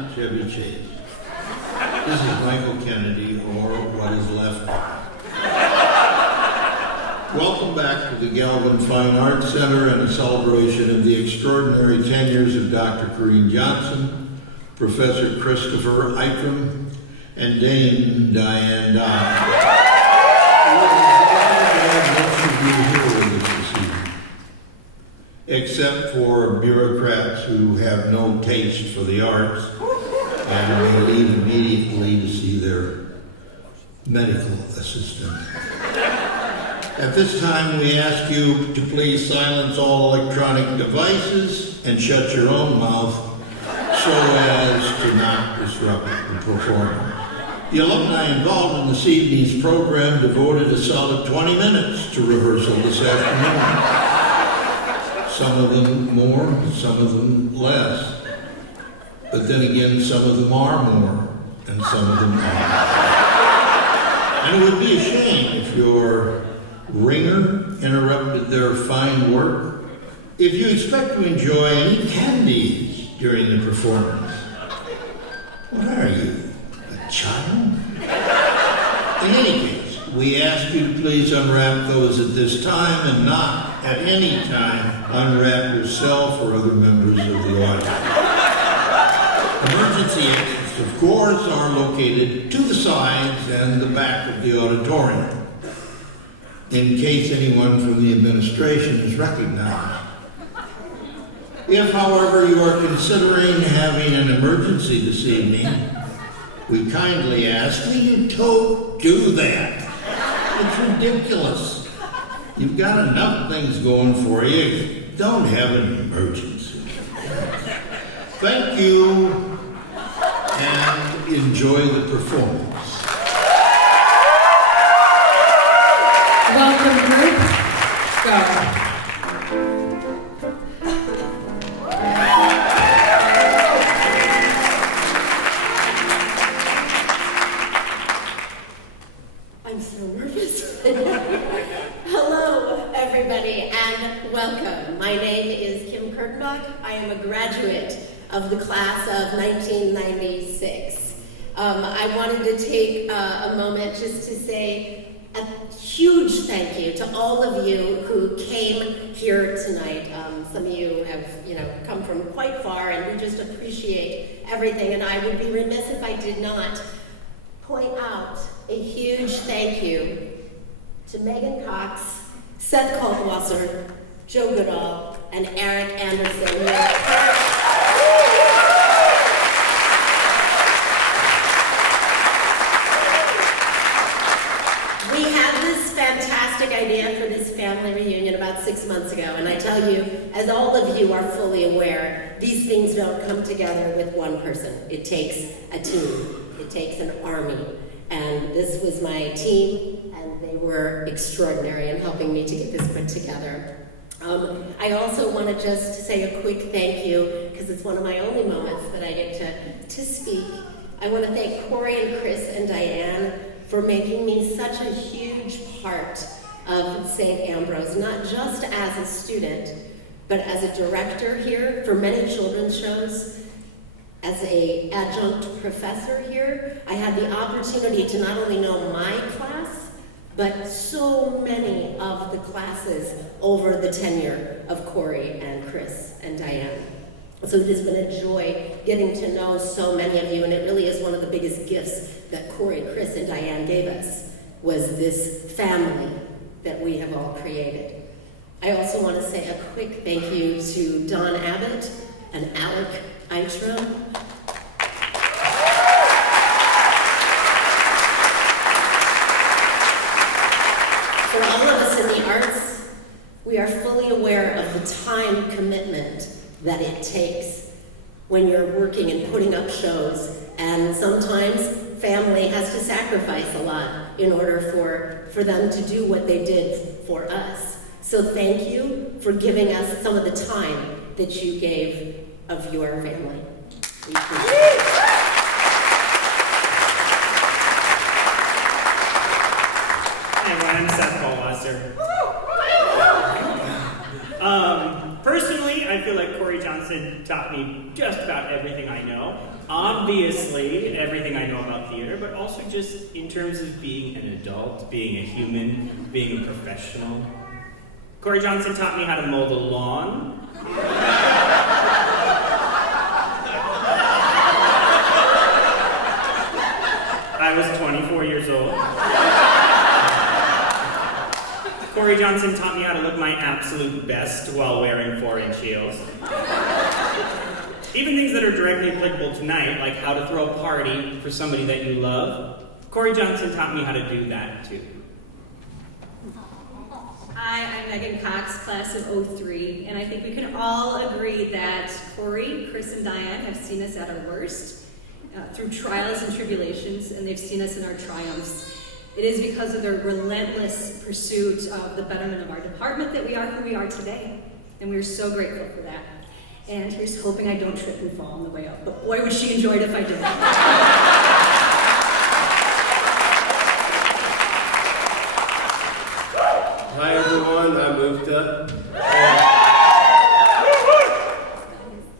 not Chevy Chase. This is Michael Kennedy, or what is left. Welcome back to the Galvin Fine Arts Center and a celebration of the extraordinary tenures of Dr. Cory Johnson, Professor Kris Eitrheim, and Dame Dianne Dye. Except for bureaucrats who have no taste for the arts and may leave immediately to see their medical assistant. At this time, we ask you to please silence all electronic devices and shut your own mouth so as to not disrupt the performance. The alumni involved in this evening's program devoted a solid 20 minutes to rehearsal this afternoon. Some of them more, some of them less. But then again, some of them are more, and some of them aren't. And it would be a shame if your ringer interrupted their fine work. If you expect to enjoy any candies during the performance, what are you, a child? In any case, we ask you to please unwrap those at this time and not at any time unwrap yourself or other members of the audience. Emergency exits, of course, are located to the sides and the back of the auditorium, in case anyone from the administration is recognized. If, however, you are considering having an emergency this evening, we kindly ask that you don't do that. It's ridiculous. You've got enough things going for you. Don't have an emergency. Thank you, and enjoy the performance. Welcome, group. Go. I'm so nervous. Hello, everybody, and welcome. My name is Kim Kurtenbach. I am a graduate of the class of 1996. I wanted to take a moment just to say a huge thank you to all of you who came here tonight. Some of you have, come from quite far, and we just appreciate everything. And I would be remiss if I did not point out a huge thank you to Megan Cox, Seth Kalkwasser, Joe Goodall, and Eric Anderson. We had this fantastic idea for this family reunion about 6 months ago, and I tell you, as all of you are fully aware, these things don't come together with one person. It takes a team. It takes an army. And this was my team, and they were extraordinary in helping me to get this put together. I also want to just say a quick thank you, because it's one of my only moments that I get to speak. I want to thank Cory and Kris and Dianne for making me such a huge part of St. Ambrose, not just as a student, but as a director here for many children's shows. As an adjunct professor here, I had the opportunity to not only know my class, but so many of the classes over the tenure of Cory and Kris and Dianne. So it has been a joy getting to know so many of you, and it really is one of the biggest gifts that Cory, Kris, and Dianne gave us, was this family that we have all created. I also want to say a quick thank you to Don Abbott and Alec Eitrheim. For all of us in the arts, we are fully aware of the time commitment that it takes when you're working and putting up shows, and sometimes family has to sacrifice a lot in order for them to do what they did for us. So thank you for giving us some of the time that you gave of your family. We appreciate it. Hi, I'm Seth Kalkwasser. Personally, I feel like Cory Johnson taught taught me just about everything I know. Obviously, everything I know about theater, but also just in terms of being an adult, being a human, being a professional. Cory Johnson taught me how to mow the lawn. I was 24 years old. Cory Johnson taught me how to look my absolute best while wearing 4-inch heels. Even things that are directly applicable tonight, like how to throw a party for somebody that you love, Cory Johnson taught me how to do that too. Hi, I'm Megan Cox, class of 03, and I think we can all agree that Cory, Kris, and Dianne have seen us at our worst, through trials and tribulations, and they've seen us in our triumphs. It is because of their relentless pursuit of the betterment of our department that we are who we are today, and we are so grateful for that. And here's hoping I don't trip and fall on the way up, but boy, was she enjoyed if I did. Hi everyone, I'm Mufta.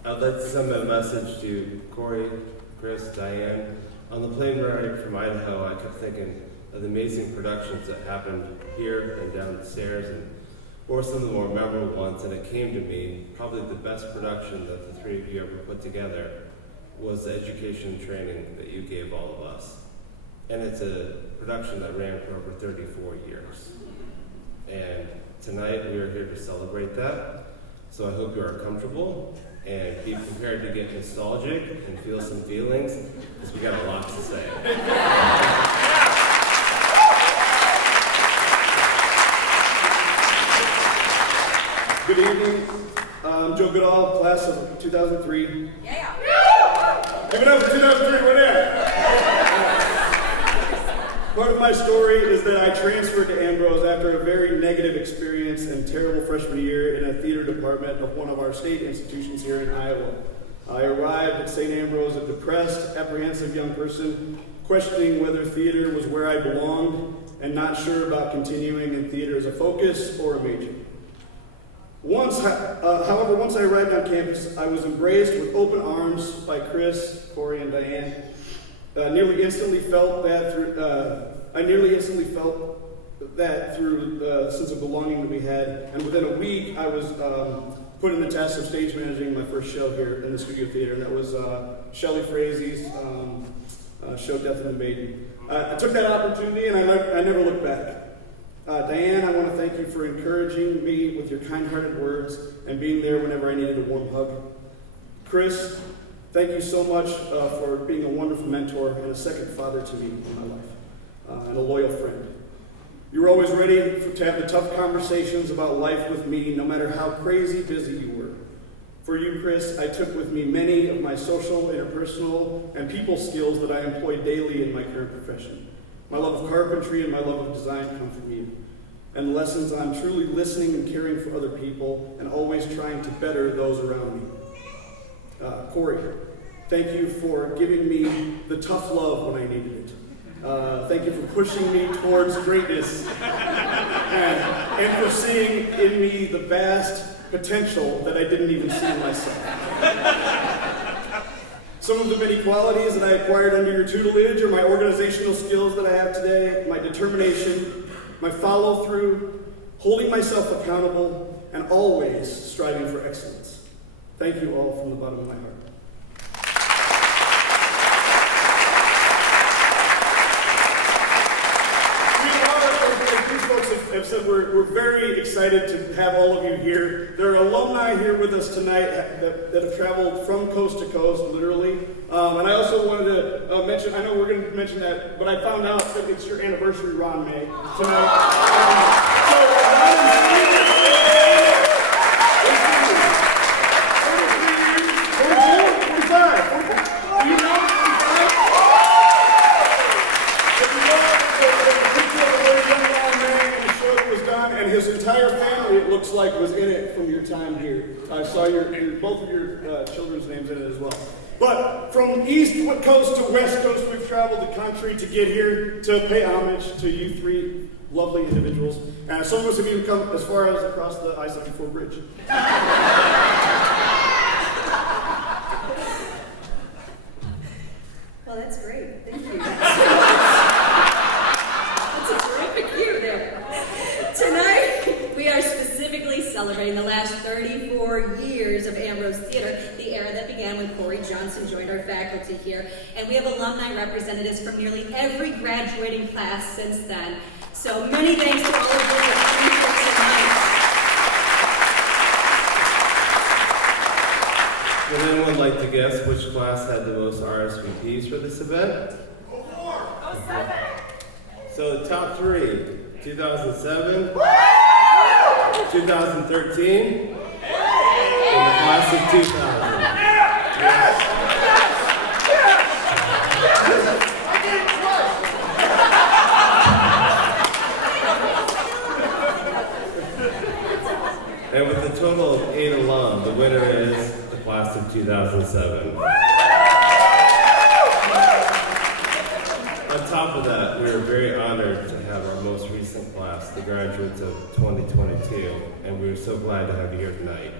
I'd like to send a message to Cory, Kris, Dianne. On the plane ride from Idaho, I kept thinking of the amazing productions that happened here and down the stairs, and or some of the more memorable ones, and it came to me, probably the best production that the three of you ever put together was the education and training that you gave all of us. And it's a production that ran for over 34 years. And tonight we are here to celebrate that. So I hope you are comfortable and be prepared to get nostalgic and feel some feelings, because we got a lot to say. Good evening. I'm Joe Goodall, class of 2003. Yeah. Give it up for 2003, we're there. Part of my story is that I transferred to Ambrose after a very negative experience and terrible freshman year in a theater department of one of our state institutions here in Iowa. I arrived at St. Ambrose a depressed, apprehensive young person, questioning whether theater was where I belonged and not sure about continuing in theater as a focus or a major. However, once I arrived on campus, I was embraced with open arms by Kris, Cory, and Dianne. I nearly instantly felt that through the sense of belonging that we had. And within a week, I was put in the test of stage managing my first show here in the Studio Theater, and that was Shelley Frazie's show Death of the Maiden. I took that opportunity, and I never looked back. Dianne, I want to thank you for encouraging me with your kind-hearted words and being there whenever I needed a warm hug. Kris, thank you so much for being a wonderful mentor and a second father to me in my life, and a loyal friend. You were always ready to have the tough conversations about life with me, no matter how crazy busy you were. For you, Kris, I took with me many of my social, interpersonal, and people skills that I employ daily in my current profession. My love of carpentry and my love of design come from you, and lessons on truly listening and caring for other people and always trying to better those around me. Cory, thank you for giving me the tough love when I needed it. Thank you for pushing me towards greatness and for seeing in me the vast potential that I didn't even see in myself. Some of the many qualities that I acquired under your tutelage are my organizational skills that I have today, my determination, my follow-through, holding myself accountable, and always striving for excellence. Thank you all from the bottom of my heart. Have said we're very excited to have all of you here. There are alumni here with us tonight that have traveled from coast to coast, literally. And I also wanted to mention, I know we're going to mention that, but I found out that it's your anniversary, Ron May, tonight. His entire family, it looks like, was in it from your time here. I saw both of your children's names in it as well. But from east coast to west coast, we've traveled the country to get here to pay homage to you three lovely individuals. And some of us have even come as far as across the I-74 bridge. Well, that's great. Thank you. That's a terrific cue there. Tonight, we are specifically celebrating the last 34 years of Ambrose Theater, the era that began when Cory Johnson joined our faculty here. And we have alumni representatives from nearly every graduating class since then. So many thanks to all of you for coming here tonight. Would anyone like to guess which class had the most RSVPs for this event? 07. So the top three, 2007, 2013, and the class of 2000. And with a total of 8 alum, the winner is the class of 2007. On top of that, we are very honored to have our most recent class, the graduates of 2022, and we're so glad to have you here tonight.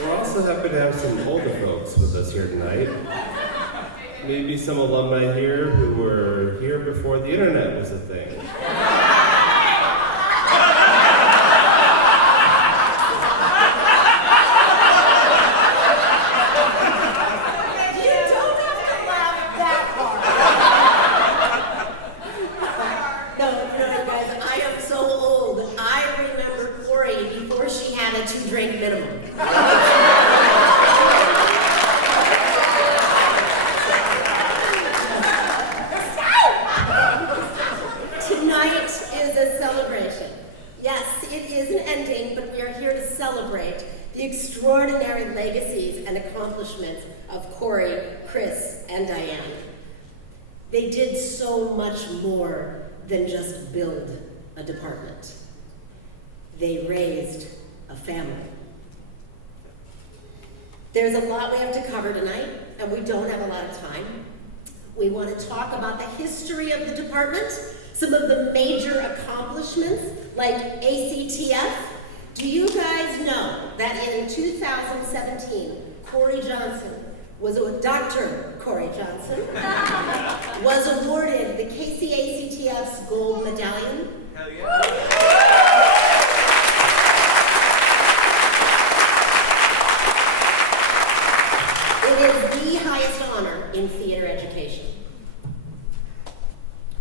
We're also happy to have some older folks with us here tonight. Maybe some alumni here who were here before the internet was a thing. Of Cory, Kris, and Dianne. They did so much more than just build a department. They raised a family. There's a lot we have to cover tonight, and we don't have a lot of time. We want to talk about the history of the department, some of the major accomplishments, like ACTF. Do you guys know that in 2017, Cory Johnson Dr. Cory Johnson was awarded the KCACTF's Gold Medallion? Hell yeah. It is the highest honor in theater education.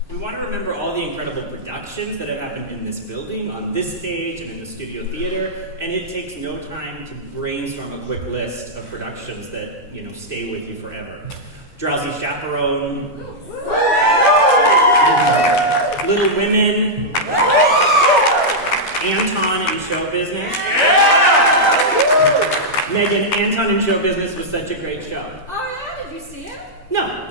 We want to remember all the incredible productions that have happened in this building, on this stage, and in the studio theater, and it takes no time to brainstorm a quick list of productions that, stay with you forever. Drowsy Chaperone, Little Women, Anton in Show Business. Megan, Anton in Show Business was such a great show. Oh yeah, did you see it? No.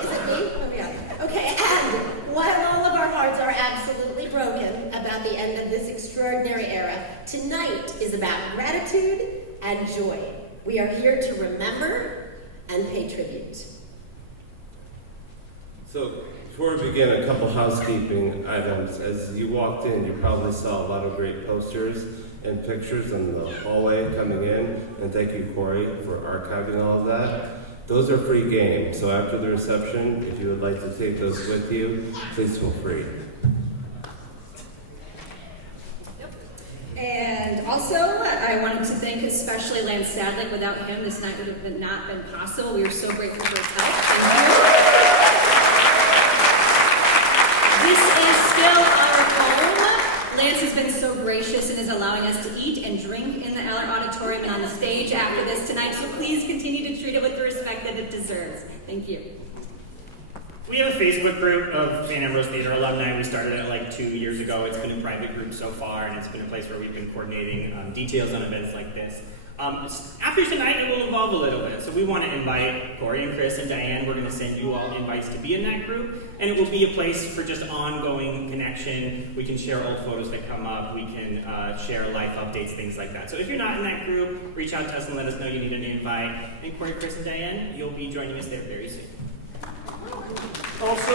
Is it me? Oh, yeah. Okay, and while all of our hearts are absolutely broken about the end of this extraordinary era, tonight is about gratitude and joy. We are here to remember and pay tribute. So, before we begin, a couple housekeeping items. As you walked in, you probably saw a lot of great posters and pictures in the hallway coming in, and thank you, Cory, for archiving all of that. Those are free games, so after the reception, if you would like to take those with you, please feel free. And also, I wanted to thank especially Lance Sadlick. Without him, this night would have not been possible. We are so grateful for his help. Thank you. This is still our home. Lance has been so gracious and is allowing us to eat and drink in the Eller Auditorium and on the stage after this tonight, so please continue to treat it with the respect that it deserves. Thank you. We have a Facebook group of St. Ambrose Theatre Alumni. We started it like 2 years ago. It's been a private group so far, and it's been a place where we've been coordinating details on events like this. After tonight, it will evolve a little bit. So we want to invite Cory and Kris and Dianne. We're going to send you all invites to be in that group, and it will be a place for just ongoing connection. We can share old photos that come up. We can share life updates, things like that. So if you're not in that group, reach out to us and let us know you need an invite. And Cory, Kris, and Dianne, you'll be joining us there very soon. Also,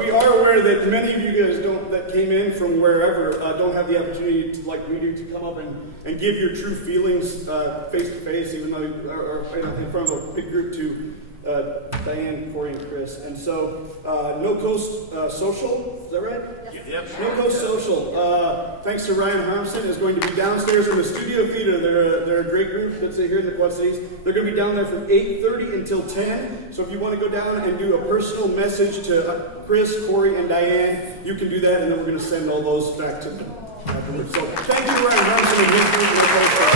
we are aware that many of you guys that came in from wherever don't have the opportunity to, like we do, to come up and give your true feelings face to face, even though or in front of a big group to Dianne, Cory, and Kris. And so, No Coast Social, is that right? Yep. No Coast Social, thanks to Ryan Harmson, is going to be downstairs in the Studio Theater. They're a great group that's here in the Quad Cities. They're going to be down there from 8:30 until 10. So if you want to go down and do a personal message to Kris, Cory, and Dianne, you can do that, and then we're going to send all those back to them afterwards. So thank you to Ryan Harmson and his group for the post.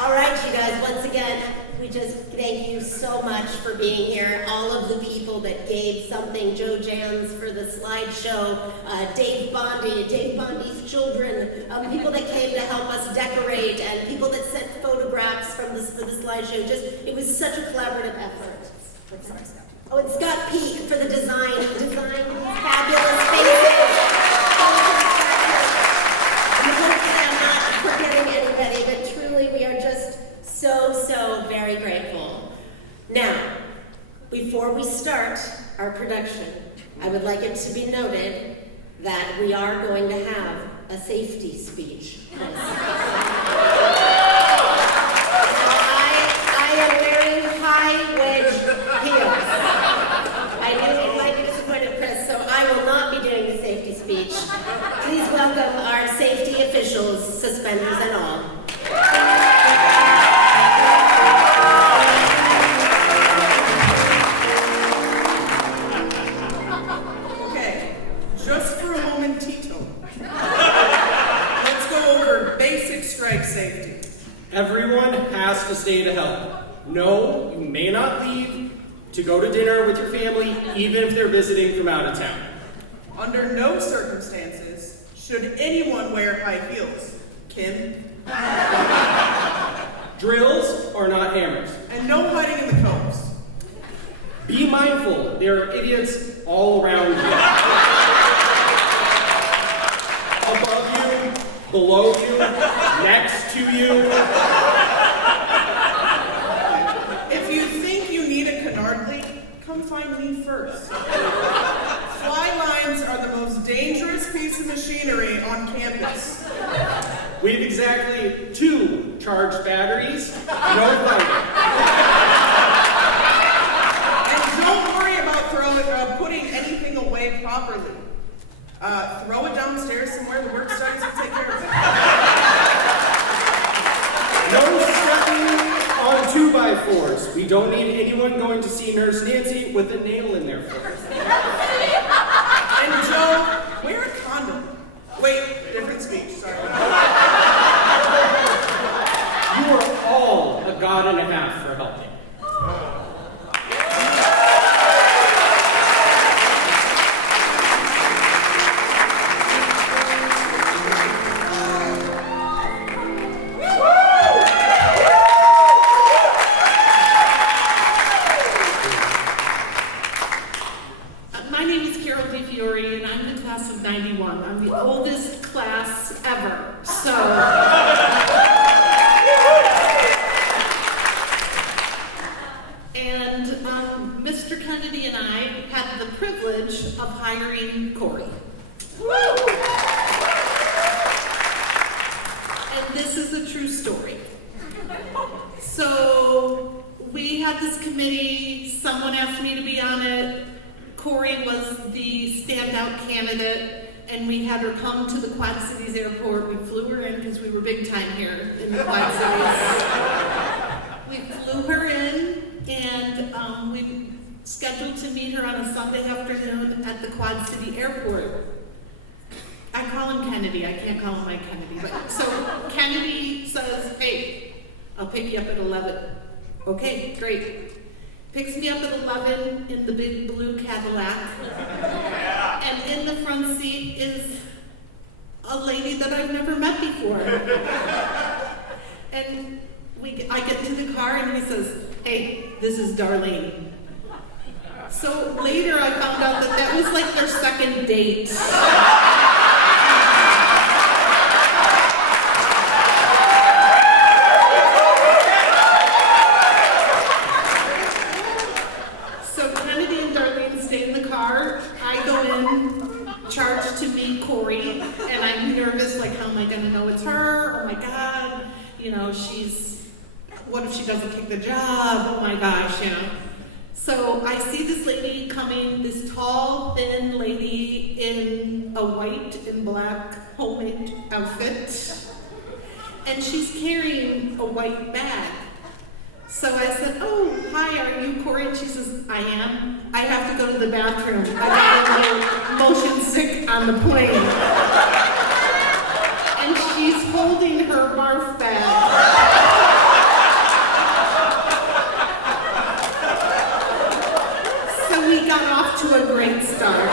All right, you guys, once again, we just thank you so much for being here. All of the people that gave something, Joe Jans for the slideshow, Dave Bondy's children, people that came to help us decorate, and people that sent photographs for the slideshow. It was such a collaborative effort. Oh, and Scott Peak for the design. He designed these fabulous faces. And hopefully I'm not forgetting anybody, but truly we are just so very grateful. Now, before we start our production, I would like it to be noted that we are going to have a safety speech. I am wearing high wedge heels. I knew you might be disappointed, Kris, so I will not be doing the safety speech. Please welcome our safety officials, suspenders and all. Safety. Everyone has to stay to help. No, you may not leave to go to dinner with your family, even if they're visiting from out of town. Under no circumstances should anyone wear high heels. Kim? Drills are not hammers. And no hiding in the combs. Be mindful, there are idiots all around you. Above you, below you, next to you. If you think you need a canard leak, come find me first. Fly lines are the most dangerous piece of machinery on campus. We have exactly 2 charged batteries, no fighting. And don't worry about putting anything away properly. Throw it downstairs somewhere, the work studies will take care of it. No stepping on 2x4s. We don't need anyone going to see Nurse Nancy with a nail in their foot. And Joe, wear a condom. Wait, different speech, sorry. You are all a god and a half for helping. I'm the oldest class ever, so. And Mr. Kennedy and I had the privilege of hiring Cory. And this is a true story. So we had this committee, someone asked me to be on it. Cory was the standout candidate, and we had her come to the Quad Cities airport. We flew her in because we were big time here in the Quad Cities. We flew her in, and we scheduled to meet her on a Sunday afternoon at the Quad City airport. I call him Kennedy. I can't call him Mike Kennedy. But so Kennedy says, "Hey, I'll pick you up at 11. Okay, great. Picks me up at 11 in the big blue Cadillac. And in the front seat is a lady that I've never met before. And I get into the car and he says, "Hey, this is Darlene." So later I found out that that was like their second date. charged to meet Cory, and I'm nervous, like, how am I gonna know it's her? Oh my God, you know, what if she doesn't take the job? Oh my gosh, you know. So I see this lady coming, this tall, thin lady in a white and black homemade outfit, and she's carrying a white bag. So I said, oh, hi, are you Cory? And she says, I am. I have to go to the bathroom. I got a little motion sick on the plane. And she's holding her barf bag. So we got off to a great start.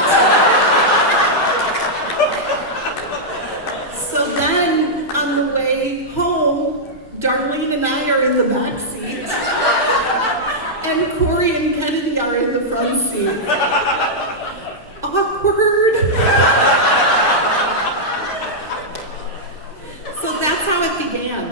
So then, on the way home, Darlene and I are in the back seat. And Cory and Kennedy are in the front seat. Awkward. So that's how it began.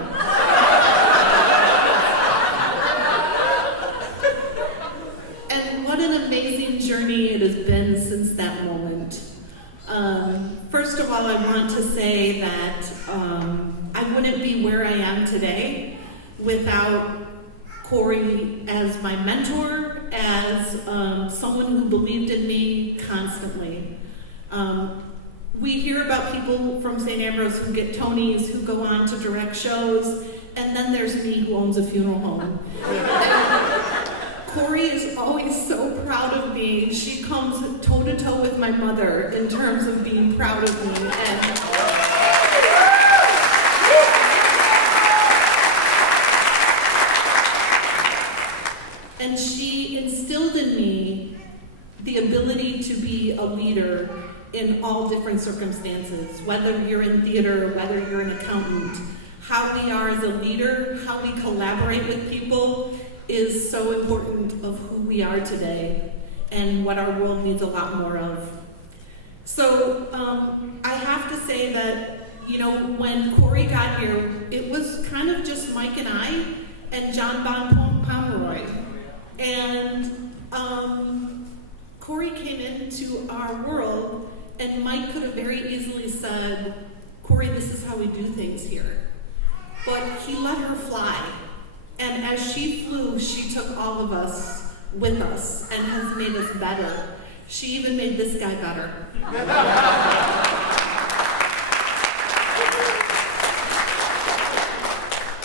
And what an amazing journey it has been since that moment. First of all, I want to say that I wouldn't be where I am today without Cory as my mentor, as someone who believed in me constantly. We hear about people from St. Ambrose who get Tonys, who go on to direct shows, and then there's me who owns a funeral home. Cory is always so proud of me. She comes toe-to-toe with my mother in terms of being proud of me. And she instilled in me the ability to be a leader in all different circumstances, whether you're in theater, whether you're an accountant. How we are as a leader, how we collaborate with people is so important of who we are today and what our world needs a lot more of. So I have to say that, you know, when Cory got here, it was kind of just Mike and I and John Bon Pomeroy. And Cory came into our world, and Mike could have very easily said, Cory, this is how we do things here. But he let her fly. And as she flew, she took all of us with us and has made us better. She even made this guy better.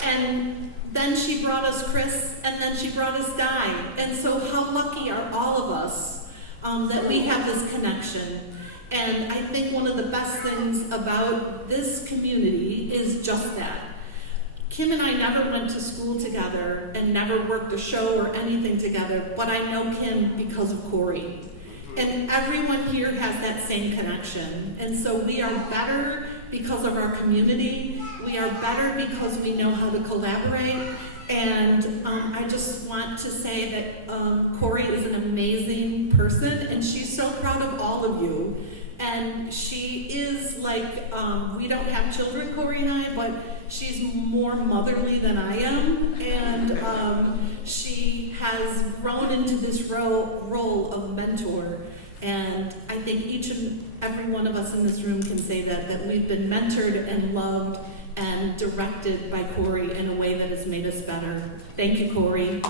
And then she brought us Kris, and then she brought us Dye. And so how lucky are all of us that we have this connection. And I think one of the best things about this community is just that. Kim and I never went to school together and never worked a show or anything together, but I know Kim because of Cory. And everyone here has that same connection. And so we are better because of our community. We are better because we know how to collaborate. And I just want to say that Cory is an amazing person, and she's so proud of all of you. And she is like, we don't have children, Cory and I, but she's more motherly than I am. And she has grown into this role of mentor. And I think each and every one of us in this room can say that we've been mentored and loved and directed by Cory in a way that has made us better. Thank you, Cory.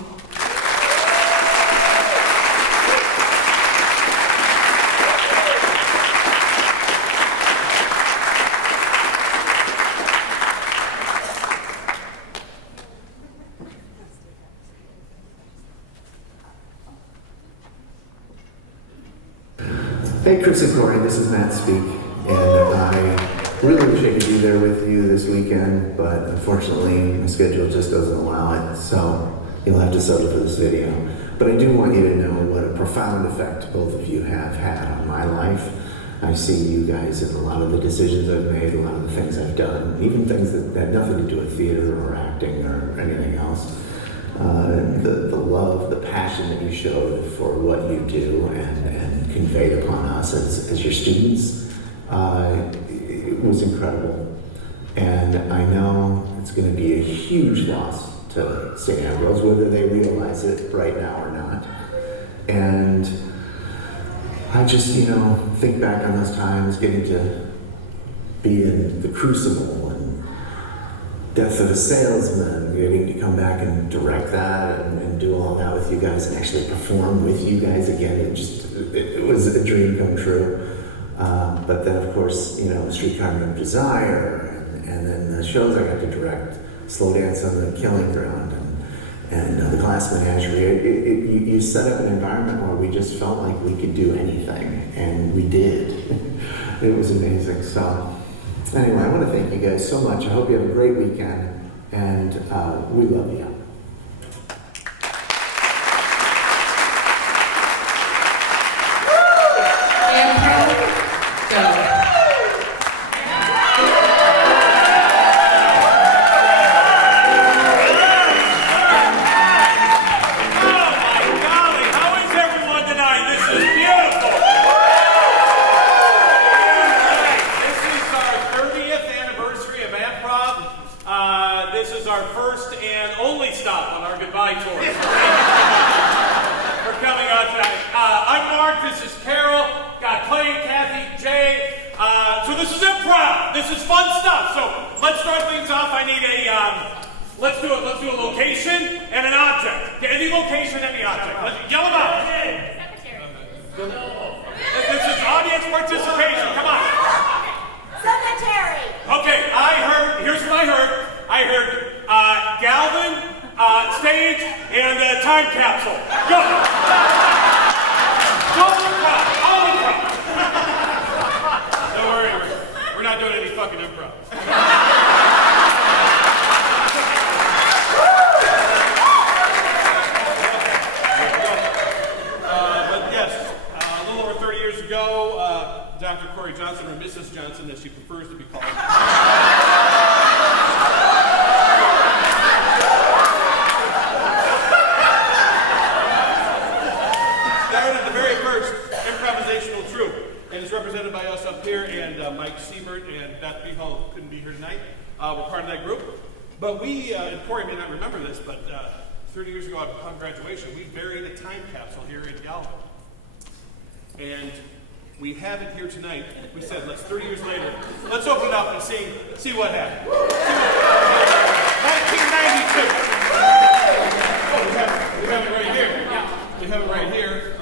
Hey, Kris and Cory, this is Matt Speak, and I really wish I could be there with you this weekend, but unfortunately my schedule just doesn't allow it, so you'll have to settle for this video. But I do want you to know what a profound effect both of you have had on my life. I see you guys in a lot of the decisions I've made, a lot of the things I've done, even things that had nothing to do with theater or acting or anything else. The love, the passion that you showed for what you do and conveyed upon us as your students, it was incredible. And I know it's going to be a huge loss to St. Ambrose, whether they realize it right now or not. And I just, think back on those times, getting to be in the Crucible and Death of a Salesman, getting to come back and direct that and do all that with you guys and actually perform with you guys again. It was a dream come true. But then, of course, Streetcar Named Desire, and then the shows I got to direct, Slow Dance on the Killing Ground, and The Glass Menagerie. You set up an environment where we just felt like we could do anything, and we did. It was amazing. So, anyway, I want to thank you guys so much. I hope you have a great weekend, and we love you. Let's do a location and an object. Any location, any object. Yell them out. This is audience participation. Come on. Cemetery. Okay, here's what I heard. I heard Galvin, stage, and time capsule. Go. All improv. Don't worry, we're not doing any fucking improv. Dr. Cory Johnson, or Mrs. Johnson, as she prefers to be called. Started the very first improvisational troupe, and is represented by us up here, and Mike Siebert and Beth Behal couldn't be here tonight. We're part of that group. But we, and Cory may not remember this, but 30 years ago upon graduation, we buried a time capsule here in Galvin. And we have it here tonight. We said, 30 years later, let's open it up and see what happened. 1992. Oh, we have it right here. We have it right here.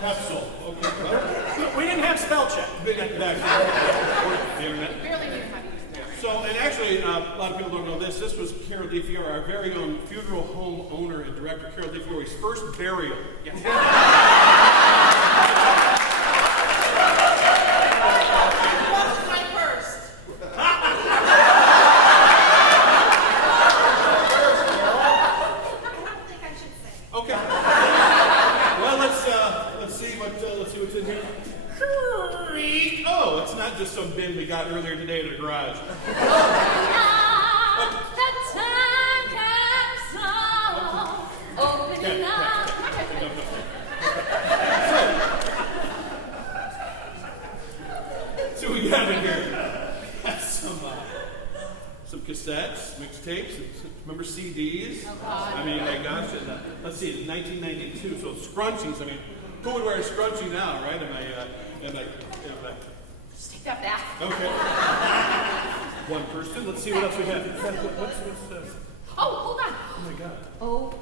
Capsule. Okay. We didn't have spell check back then. The internet. So, and actually, a lot of people don't know this. This was Carol DeFiore, our very own funeral home owner and director, Carol DeFiore's first burial. Yeah. What was my first? I don't think I should say. Okay. Well, let's see what's in here. Oh, it's not just some bin we got earlier today in the garage. So we got in here some cassettes, mixtapes. Remember CDs? Oh, God. I mean, my gosh. Let's see, it's 1992. So scrunchies. I mean, who would wear a scrunchie now, right? Am I Just take that back. Okay. One person. Let's see what else we have. What's Oh, hold on. oh my God. Oh,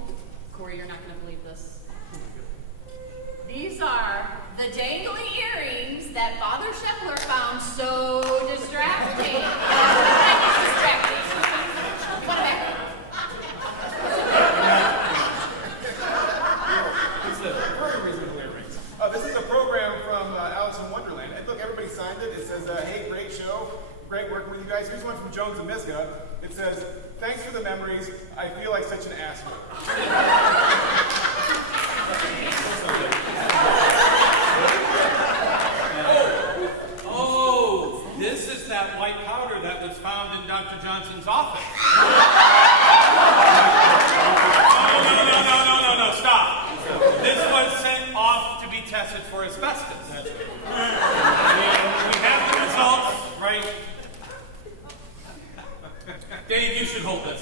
Cory, you're not going to believe this. These are the dangly earrings that Father Scheffler found so distracting. Distracting. What a heck? This is a program from Alice in Wonderland. And look, everybody signed it. It says, hey, great show. Great working with you guys. Here's one from Jones and Misga. It says, thanks for the memories. I feel like such an asshole. Oh, this is that white powder that was found in Dr. Johnson's office. No, stop. This was sent off to be tested for asbestos. And we have the results, right? Dave, you should hold this.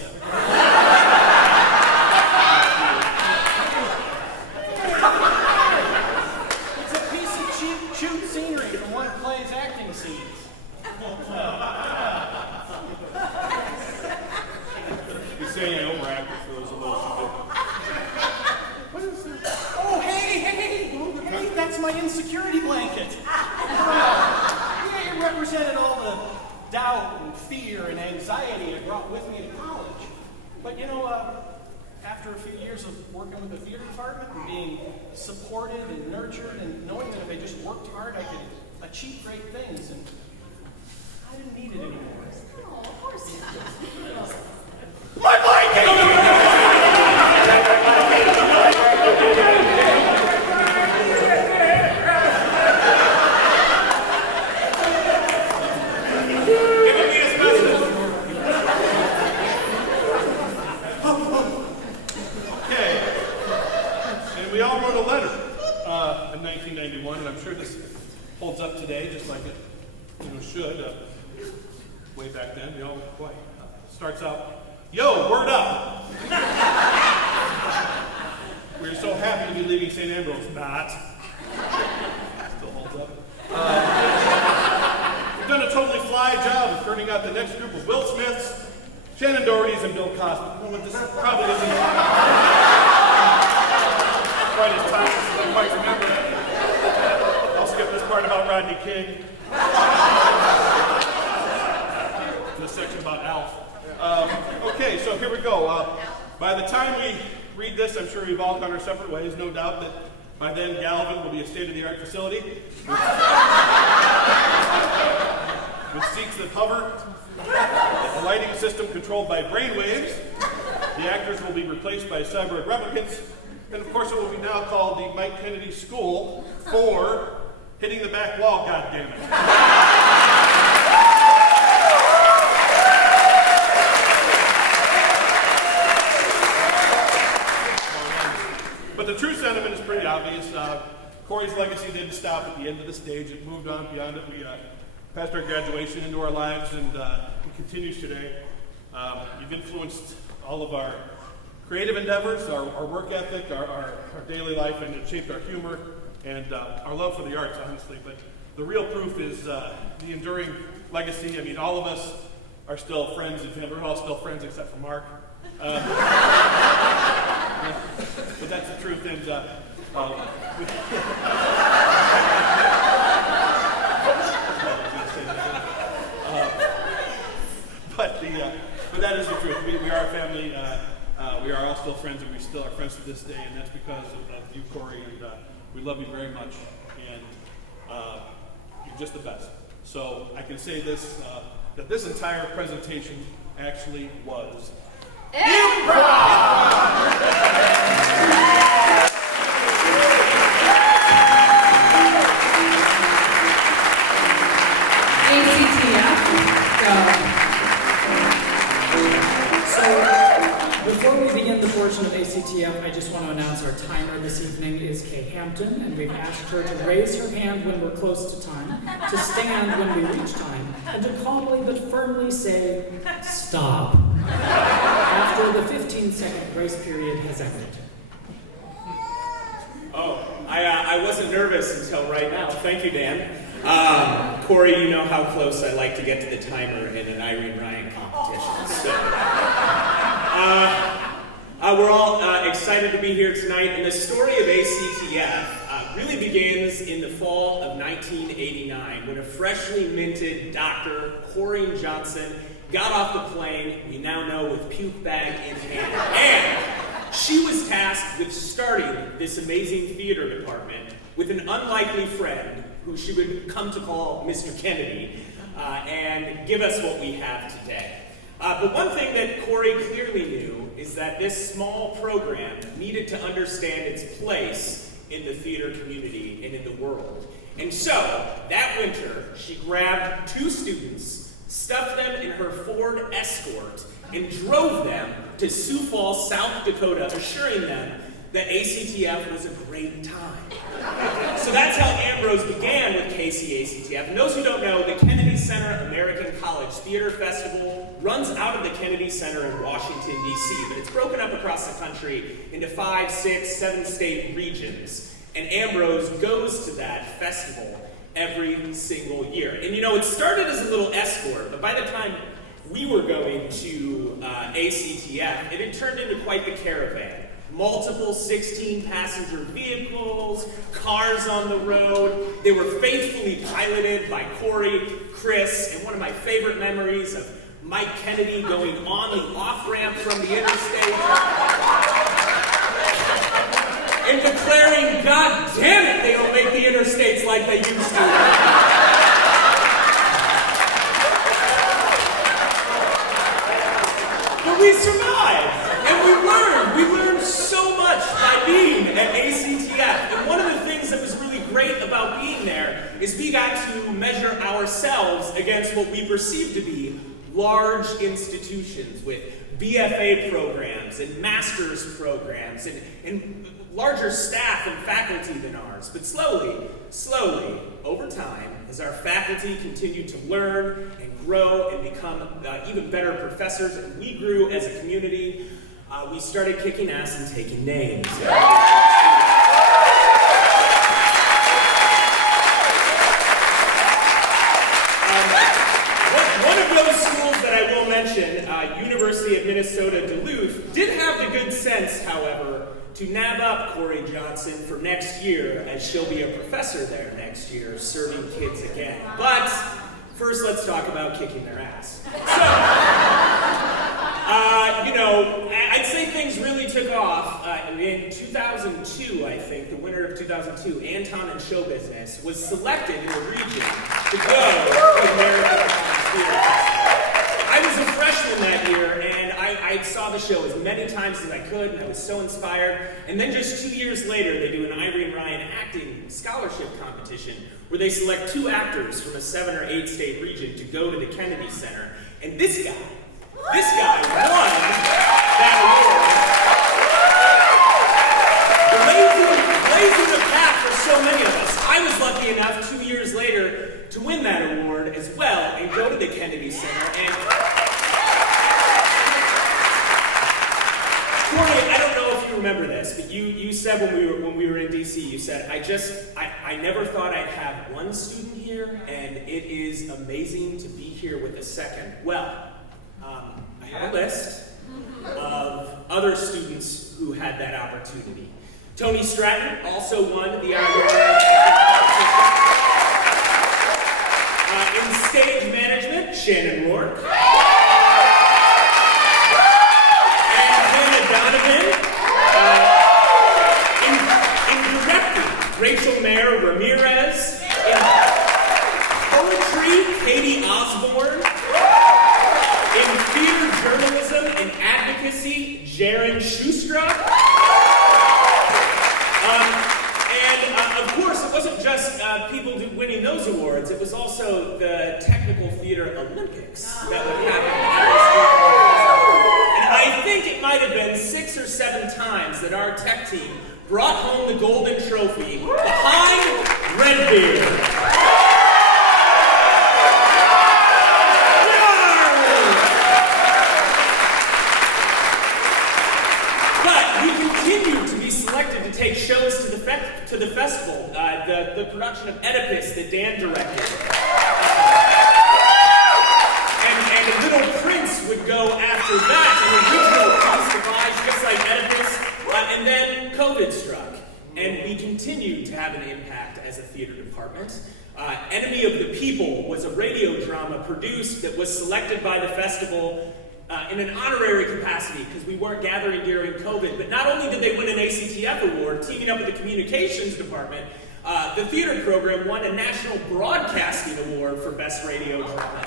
years of working with the theater department and being supported and nurtured and knowing that if I just worked hard, I could achieve great things. And I didn't need it anymore. Oh, of course not. My blanket! We all wrote a letter in 1991, and I'm sure this holds up today, just like it should. Way back then, we all quite starts out, "Yo, word up! We're so happy to be leaving St. Ambrose." Not. Still holds up. We've done a totally fly job of turning out the next group of Will Smiths, Shannon Dohertys, and Bill Cosby. Well, this probably isn't quite as timeless as I quite remember it. I'll skip this part about Rodney King. This section about Alf. Okay, so here we go. By the time we read this, I'm sure we've all gone our separate ways. No doubt that by then Galvin will be a state-of-the-art facility with seats that hover, a lighting system controlled by brainwaves. The actors will be replaced by cyborg replicants. And of course, it will be now called the Mike Kennedy School for hitting the back wall, goddammit. But the true sentiment is pretty obvious. Cory's legacy didn't stop at the end of the stage. It moved on beyond it. We passed our graduation into our lives, and it continues today. You've influenced all of our creative endeavors, our work ethic, our daily life, and it shaped our humor and our love for the arts, honestly. But the real proof is the enduring legacy. I mean, all of us are still friends, and we're all still friends except for Mark. But that's the truth. And but that is the truth. We are a family. We are all still friends, and we still are friends to this day, and that's because of you, Cory, and we love you very much, and you're just the best. So I can say this, that this entire presentation actually was improv! Before we begin the portion of ACTF, I just want to announce our timer this evening is Kay Hampton, and we've asked her to raise her hand when we're close to time, to stand when we reach time, and to calmly but firmly say, "Stop," after the 15-second grace period has ended. Oh, I wasn't nervous until right now. Thank you, Dan. Cory, you know how close I like to get to the timer in an Irene Ryan competition. So, we're all excited to be here tonight, and the story of ACTF really begins in the fall of 1989 when a freshly minted Dr. Cory Johnson got off the plane, we now know with puke bag in hand, and she was tasked with starting this amazing theater department with an unlikely friend who she would come to call Mr. Kennedy, and give us what we have today. But one thing that Cory clearly knew is that this small program needed to understand its place in the theater community and in the world. And so, that winter, she grabbed 2 students, stuffed them in her Ford Escort, and drove them to Sioux Falls, South Dakota, assuring them that ACTF was a great time. So that's how Ambrose began with KCACTF. And those who don't know, the Kennedy Center American College Theater Festival runs out of the Kennedy Center in Washington, D.C., but it's broken up across the country into 5, 6, 7 state regions. And Ambrose goes to that festival every single year. And it started as a little escort, but by the time we were going to ACTF, it had turned into quite the caravan. Multiple 16-passenger vehicles, cars on the road. They were faithfully piloted by Cory, Kris, and one of my favorite memories of Mike Kennedy going on the off-ramp from the interstate. hit the interstates like they used to. But we survived, and we learned so much by being at ACTF. And one of the things that was really great about being there is we got to measure ourselves against what we perceived to be large institutions with BFA programs and master's programs and larger staff and faculty than ours. But slowly, over time, as our faculty continued to learn and grow and become even better professors, and we grew as a community, we started kicking ass and taking names. One of those schools that I will mention, University of Minnesota Duluth, did have the good sense, however, to nab up Cory Johnson for next year, as she'll be a professor there next year, serving kids again. But first, let's talk about kicking their ass. So, I'd say things really took off in 2002, I think, the winter of 2002. Anton and Show Business was selected in the region to go to American Theater. I was a freshman that year, and I saw the show as many times as I could, and I was so inspired. And then just 2 years later, they do an Irene Ryan acting scholarship competition where they select 2 actors from a 7 or 8 state region to go to the Kennedy Center. And this guy won that award, blazing the path for so many of us. I was lucky enough 2 years later to win that award as well and go to the Kennedy Center. And Cory, I don't know if you remember this, but you said when we were in DC, you said, I never thought I'd have one student here, and it is amazing to be here with a second. Well, I have a list of other students who had that opportunity. Tony Stratton also won the in stage management, Shannon Rourke. And Hannah Donovan. In directing, Rachel Mayer Ramirez. In poetry, Katie Osborne. In theater journalism and advocacy, Jaron Shustra. And of course, it wasn't just people winning those awards, it was also the Technical Theater Olympics that would happen at and I think it might have been 6 or 7 times that our tech team brought home the golden trophy behind Redbeard. Selected to take shows to the festival, the production of Oedipus that Dan directed, and a Little Prince would go after that, an original piece devised just like Oedipus, and then COVID struck, and we continued to have an impact as a theater department. Enemy of the People was a radio drama produced that was selected by the festival in an honorary capacity because we weren't gathering during COVID. But not only did they win an ACTF award, teaming up with the communications department, the theater program won a National Broadcasting Award for Best Radio Drama.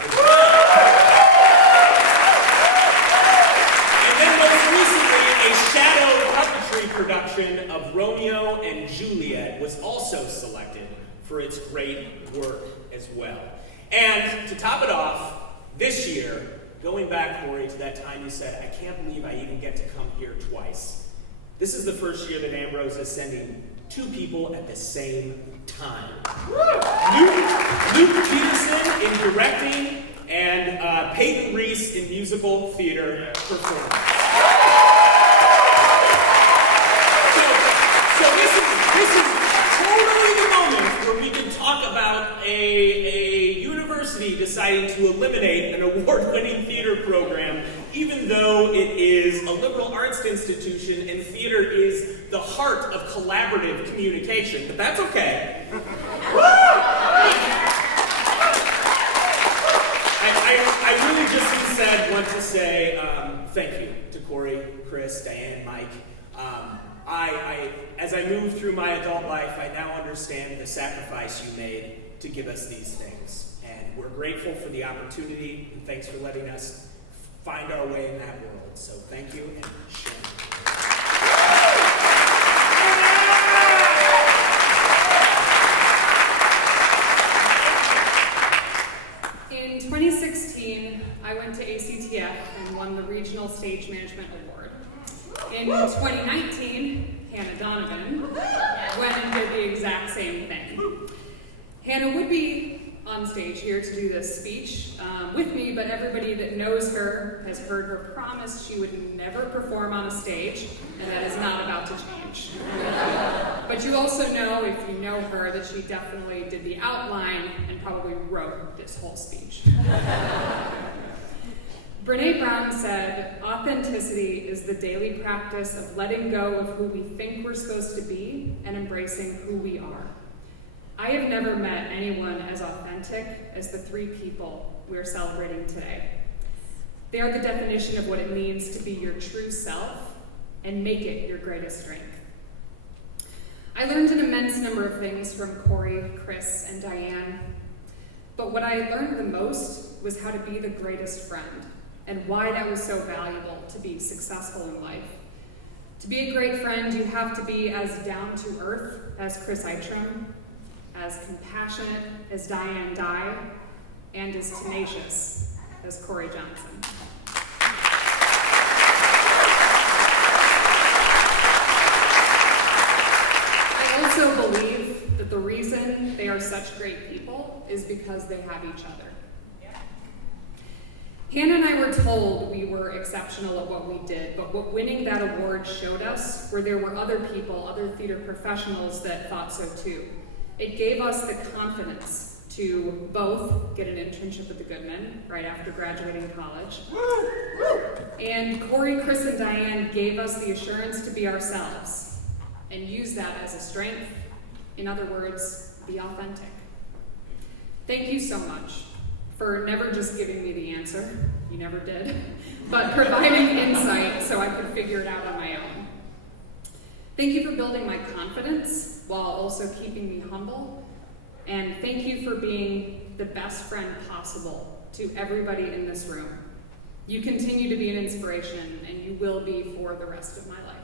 And then most recently, a shadow puppetry production of Romeo and Juliet was also selected for its great work as well. And to top it off, this year, going back, Cory, to that time you said, I can't believe I even get to come here twice. This is the first year that Ambrose is sending 2 people at the same time. Luke Peterson in directing and Peyton Reese in musical theater performance. So this is totally the moment where we can talk about a university deciding to eliminate an award-winning theater program, even though it is a liberal arts institution and theater is the heart of collaborative communication. But that's okay. I really just instead want to say thank you to Cory, Kris, Dianne, Mike. As I move through my adult life, I now understand the sacrifice you made to give us these things. And we're grateful for the opportunity, and thanks for letting us find our way in that world. So thank you, and share. In 2016, I went to ACTF and won the Regional Stage Management Award. In 2019, Hannah Donovan went and did the exact same thing. Hannah would be on stage here to do this speech with me, but everybody that knows her has heard her promise she would never perform on a stage, and that is not about to change. But you also know, if you know her, that she definitely did the outline and probably wrote this whole speech. Brene Brown said, "Authenticity is the daily practice of letting go of who we think we're supposed to be and embracing who we are." I have never met anyone as authentic as the three people we're celebrating today. They are the definition of what it means to be your true self and make it your greatest strength. I learned an immense number of things from Cory, Kris, and Dianne, but what I learned the most was how to be the greatest friend and why that was so valuable to be successful in life. To be a great friend, you have to be as down to earth as Kris Eitrheim, as compassionate as Dianne Dye, and as tenacious as Cory Johnson. I also believe that the reason they are such great people is because they have each other. Hannah and I were told we were exceptional at what we did, but what winning that award showed us were there were other people, other theater professionals that thought so too. It gave us the confidence to both get an internship at the Goodman right after graduating college. And Cory, Kris, and Dianne gave us the assurance to be ourselves and use that as a strength. In other words, be authentic. Thank you so much for never just giving me the answer, you never did, but providing insight so I could figure it out on my own. Thank you for building my confidence while also keeping me humble. And thank you for being the best friend possible to everybody in this room. You continue to be an inspiration, and you will be for the rest of my life.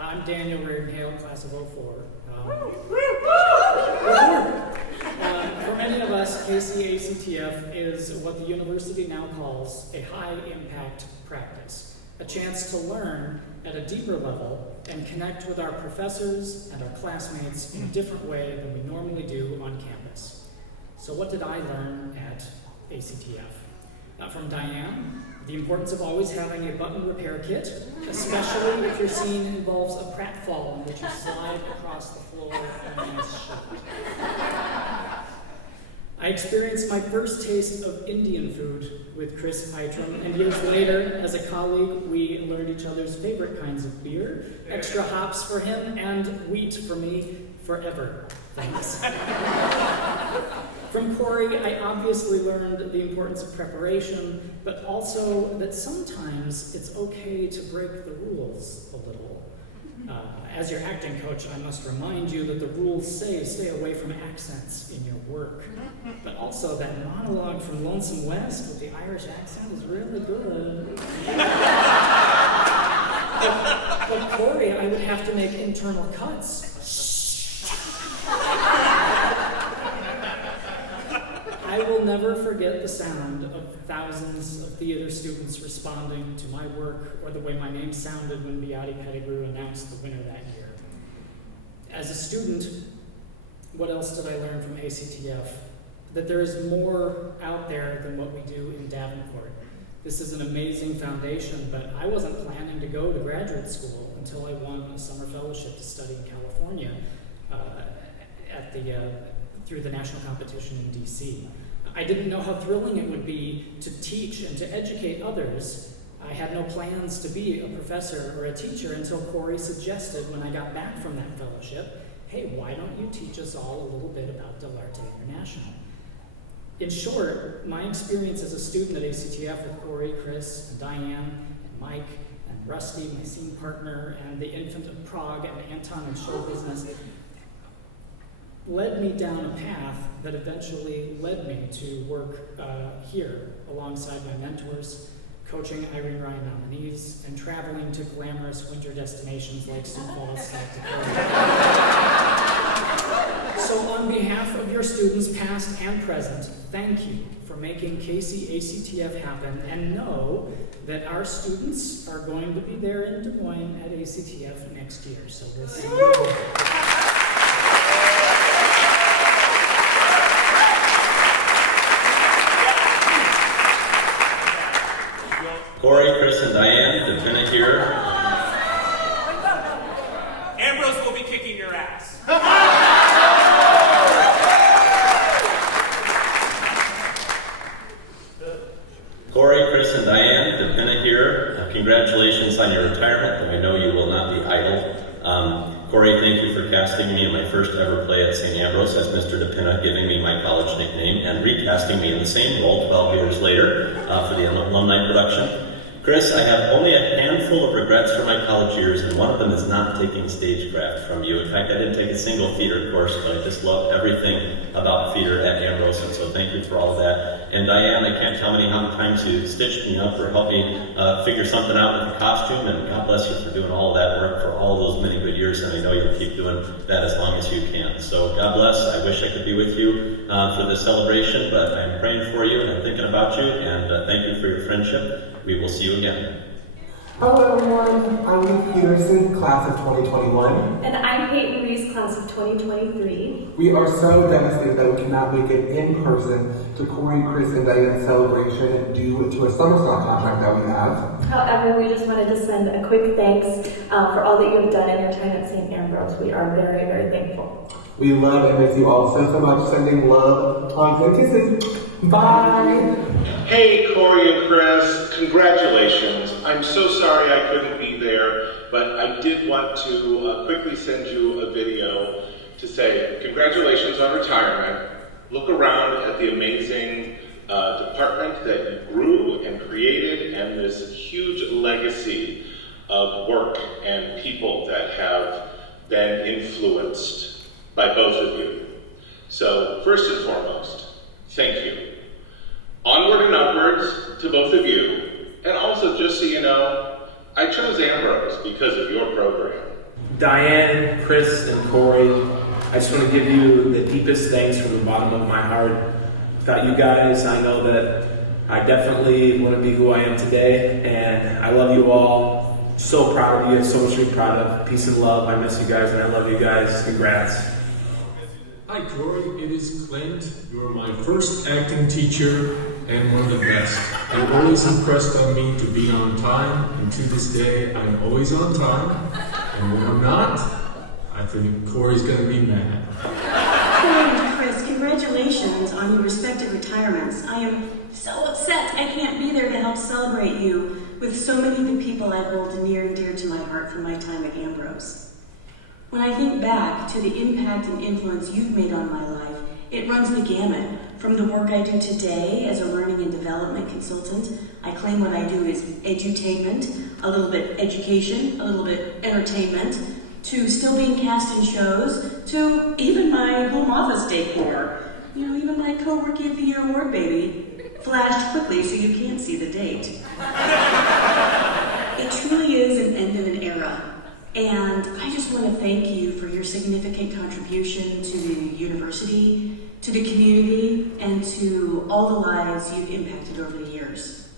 I'm Daniel Reardon-Hale, class of 04. For many of us, KCACTF is what the university now calls a high-impact practice, a chance to learn at a deeper level and connect with our professors and our classmates in a different way than we normally do on campus. So what did I learn at ACTF? From Dianne, the importance of always having a button repair kit, especially if your scene involves a pratfall in which you slide across the floor in a nice shot. I experienced my first taste of Indian food with Kris Eitrheim, and years later, as a colleague, we learned each other's favorite kinds of beer, extra hops for him, and wheat for me forever. Thanks. From Cory, I obviously learned the importance of preparation, but also that sometimes it's okay to break the rules a little. As your acting coach, I must remind you that the rules say stay away from accents in your work. But also that monologue from Lonesome West with the Irish accent is really good. But Cory, I would have to make internal cuts. I will never forget the sound of thousands of theater students responding to my work or the way my name sounded when Beate Pettigrew announced the winner that year. As a student, what else did I learn from ACTF? That there is more out there than what we do in Davenport. This is an amazing foundation, but I wasn't planning to go to graduate school until I won a summer fellowship to study in California through the national competition in DC. I didn't know how thrilling it would be to teach and to educate others. I had no plans to be a professor or a teacher until Cory suggested when I got back from that fellowship, hey, why don't you teach us all a little bit about Dell'Arte International? In short, my experience as a student at ACTF with Cory, Kris, and Dianne, and Mike, and Rusty, my scene partner, and the Infant of Prague, and Anton in show business, led me down a path that eventually led me to work here alongside my mentors, coaching Irene Ryan nominees, and traveling to glamorous winter destinations like Sioux Falls, South Dakota. So on behalf of your students, past and present, thank you for making KC-ACTF happen, and know that our students are going to be there in Des Moines at ACTF next year. So we'll see you there. Cory, Kris, and Dianne, Depina here. Ambrose will be kicking your ass. Cory, Kris, and Dianne, Depina here. Congratulations on your retirement, though I know you will not be idle. Cory, thank you for casting me in my first ever play at St. Ambrose as Mr. Depina, giving me my college nickname, and recasting me in the same role 12 years later for the Alumni production. Kris, I have only a handful of regrets for my college years, and one of them is not taking stagecraft from you. In fact, I didn't take a single theater course, but I just love everything about theater at Ambrose, and so thank you for all of that. And Dianne, I can't tell how many times you stitched me up or helped me figure something out with the costume, and God bless you for doing all of that work for all those many good years, and I know you'll keep doing that as long as you can. So God bless. I wish I could be with you for this celebration, but I'm praying for you, and I'm thinking about you, and thank you for your friendship. We will see you again. Hello everyone, I'm Lee Peterson, class of 2021. And I'm Peyton Reese, class of 2023. We are so devastated that we cannot make it in person to Cory, Kris, and Dianne's celebration due to a summer stock contract that we have. However, we just wanted to send a quick thanks for all that you have done in your time at St. Ambrose. We are very, very thankful. We love and miss you all so much. Sending love, hugs, and kisses. Bye! Hey, Cory and Kris, congratulations. I'm so sorry I couldn't be there, but I did want to quickly send you a video to say congratulations on retirement. Look around at the amazing department that you grew and created, and this huge legacy of work and people that have been influenced by both of you. So first and foremost, thank you. Onward and upwards to both of you. And also, just so you know, I chose Ambrose because of your program. Dianne, Kris, and Cory, I just want to give you the deepest thanks from the bottom of my heart. Without you guys, I know that I definitely wouldn't be who I am today, and I love you all. So proud of you, so much to be proud of. Peace and love. I miss you guys, and I love you guys. Congrats. Hi Cory, it is Clint. You were my first acting teacher and one of the best. You're always impressed on me to be on time, and to this day, I'm always on time. And when I'm not, I think Cory's gonna be mad. Cory and Kris, congratulations on your respective retirements. I am so upset I can't be there to help celebrate you with so many of the people I hold near and dear to my heart from my time at Ambrose. When I think back to the impact and influence you've made on my life, it runs the gamut. From the work I do today as a learning and development consultant, I claim what I do is edutainment, a little bit education, a little bit entertainment, to still being cast in shows, to even my home office decor. You know, even my co-working of the year award baby flashed quickly so you can't see the date. It truly is an end of an era. And I just want to thank you for your significant contribution to the university, to the community, and to all the lives you've impacted over the years.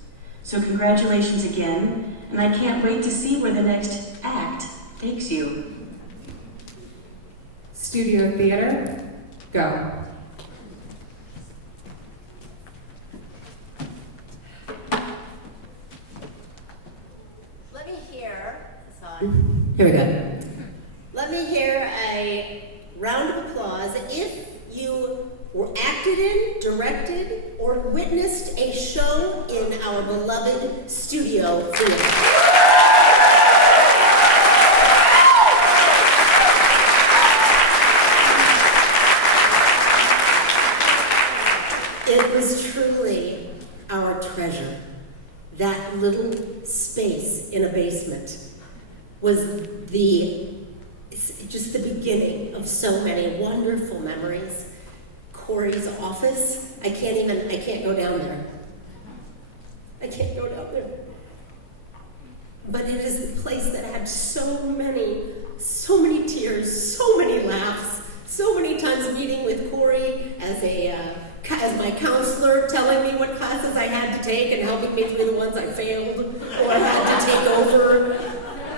So congratulations again, and I can't wait to see where the next act takes you. Studio theater, go. Let me hear, here we go. Let me hear a round of applause if you were acted in, directed, or witnessed a show in our beloved studio theater. It was truly our treasure. That little space in a basement was just the beginning of so many wonderful memories. Cory's office, I can't go down there. I can't go down there. But it is the place that had so many tears, so many laughs, so many times meeting with Cory as my counselor, telling me what classes I had to take and helping me through the ones I failed or had to take over.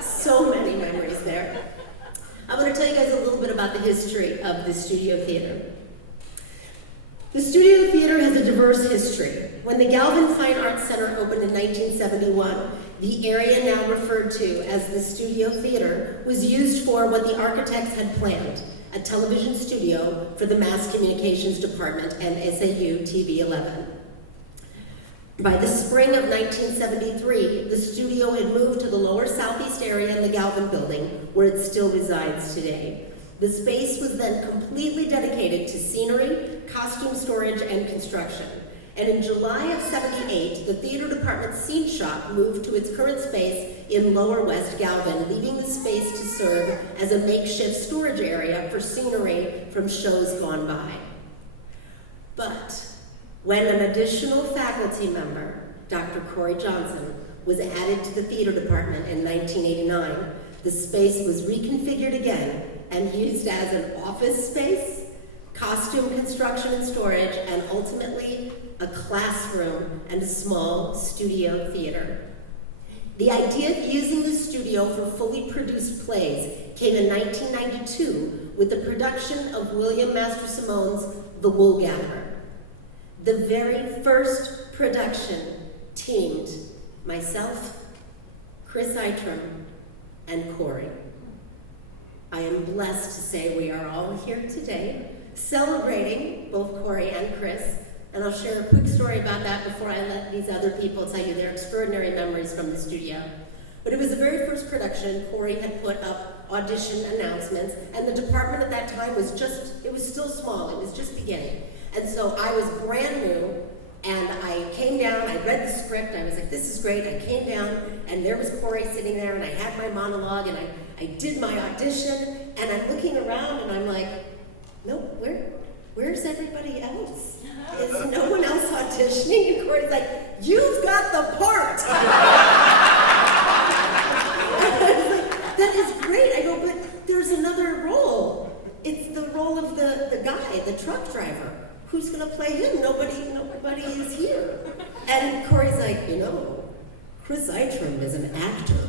So many memories there. I'm going to tell you guys a little bit about the history of the Studio Theater. The Studio Theater has a diverse history. When the Galvin Fine Arts Center opened in 1971, the area now referred to as the Studio Theater was used for what the architects had planned, a television studio for the Mass Communications Department and SAU TV 11. By the spring of 1973, the studio had moved to the lower southeast area in the Galvin building, where it still resides today. The space was then completely dedicated to scenery, costume storage, and construction. And in July of '78, the theater department's scene shop moved to its current space in Lower West Galvin, leaving the space to serve as a makeshift storage area for scenery from shows gone by. But when an additional faculty member, Dr. Cory Johnson, was added to the theater department in 1989, the space was reconfigured again and used as an office space, costume construction and storage, and ultimately a classroom and a small studio theater. The idea of using the studio for fully produced plays came in 1992 with the production of William Master-Simone's The Wool Gatherer. The very first production teamed myself, Kris Eitrheim, and Cory. I am blessed to say we are all here today celebrating both Cory and Kris, and I'll share a quick story about that before I let these other people tell you their extraordinary memories from the studio. But it was the very first production. Cory had put up audition announcements, and the department at that time was still small, it was just beginning. And so I was brand new, and I came down, I read the script, I was like, this is great. I came down, and there was Cory sitting there, and I had my monologue, and I did my audition, and I'm looking around, and I'm like, no, where's everybody else? Is no one else auditioning? And Cory's like, you've got the part! I was like, that is great. I go, but there's another role. It's the role of the guy, the truck driver. Who's going to play him? Nobody is here. And Cory's like, Kris Eitrheim is an actor.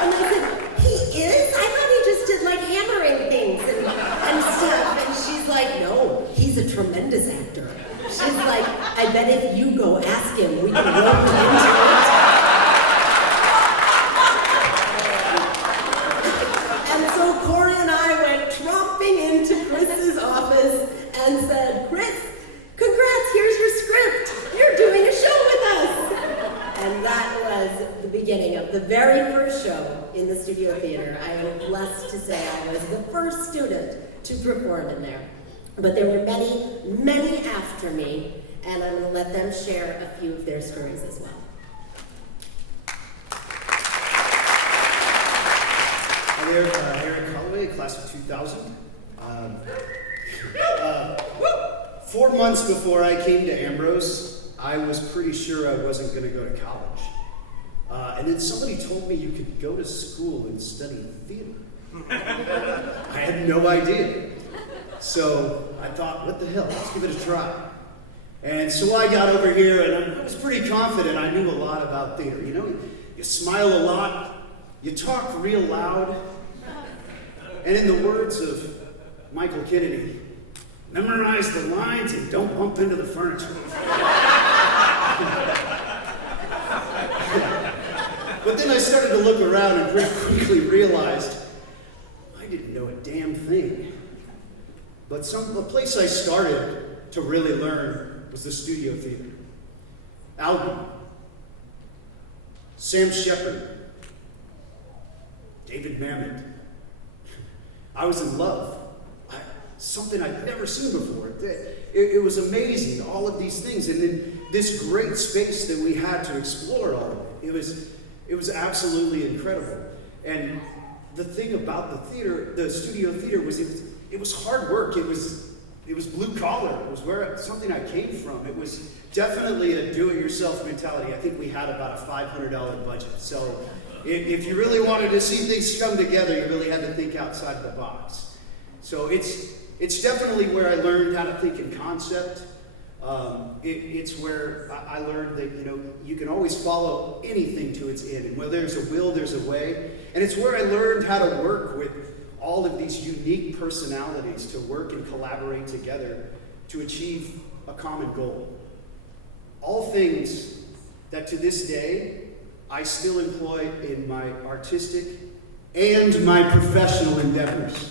And I said, he is? I thought he just did like hammering things and stuff. And she's like, no, he's a tremendous actor. She's like, I bet if you go ask him, we can rope him into it. And so Cory and I went tromping into Kris's office and said, Kris, congrats, here's your script. You're doing a show with us. And that was the beginning of the very first show in the Studio Theater. I am blessed to say I was the first student to perform in there. But there were many, many after me, and I'm going to let them share a few of their stories as well. Hi there, Aaron Holloway, class of 2000. 4 months before I came to Ambrose, I was pretty sure I wasn't going to go to college. And then somebody told me you could go to school and study theater. I had no idea. So I thought, what the hell, let's give it a try. And so I got over here, and I was pretty confident I knew a lot about theater. You smile a lot, you talk real loud, and in the words of Michael Kennedy, memorize the lines and don't bump into the furniture. But then I started to look around and pretty quickly realized I didn't know a damn thing. But the place I started to really learn was the Studio Theater. Alumni, Sam Shepard, David Mamet. I was in love. something I'd never seen before. It was amazing, all of these things. And then this great space that we had to explore all of it. It was absolutely incredible. And the thing about the theater, the studio theater, was it was hard work. It was blue collar. It was something I came from. It was definitely a do-it-yourself mentality. I think we had about a $500 budget. So if you really wanted to see things come together, you really had to think outside the box. So it's definitely where I learned how to think in concept. It's where I learned that, you can always follow anything to its end. And where there's a will, there's a way. And it's where I learned how to work with all of these unique personalities to work and collaborate together to achieve a common goal. All things that to this day I still employ in my artistic and my professional endeavors.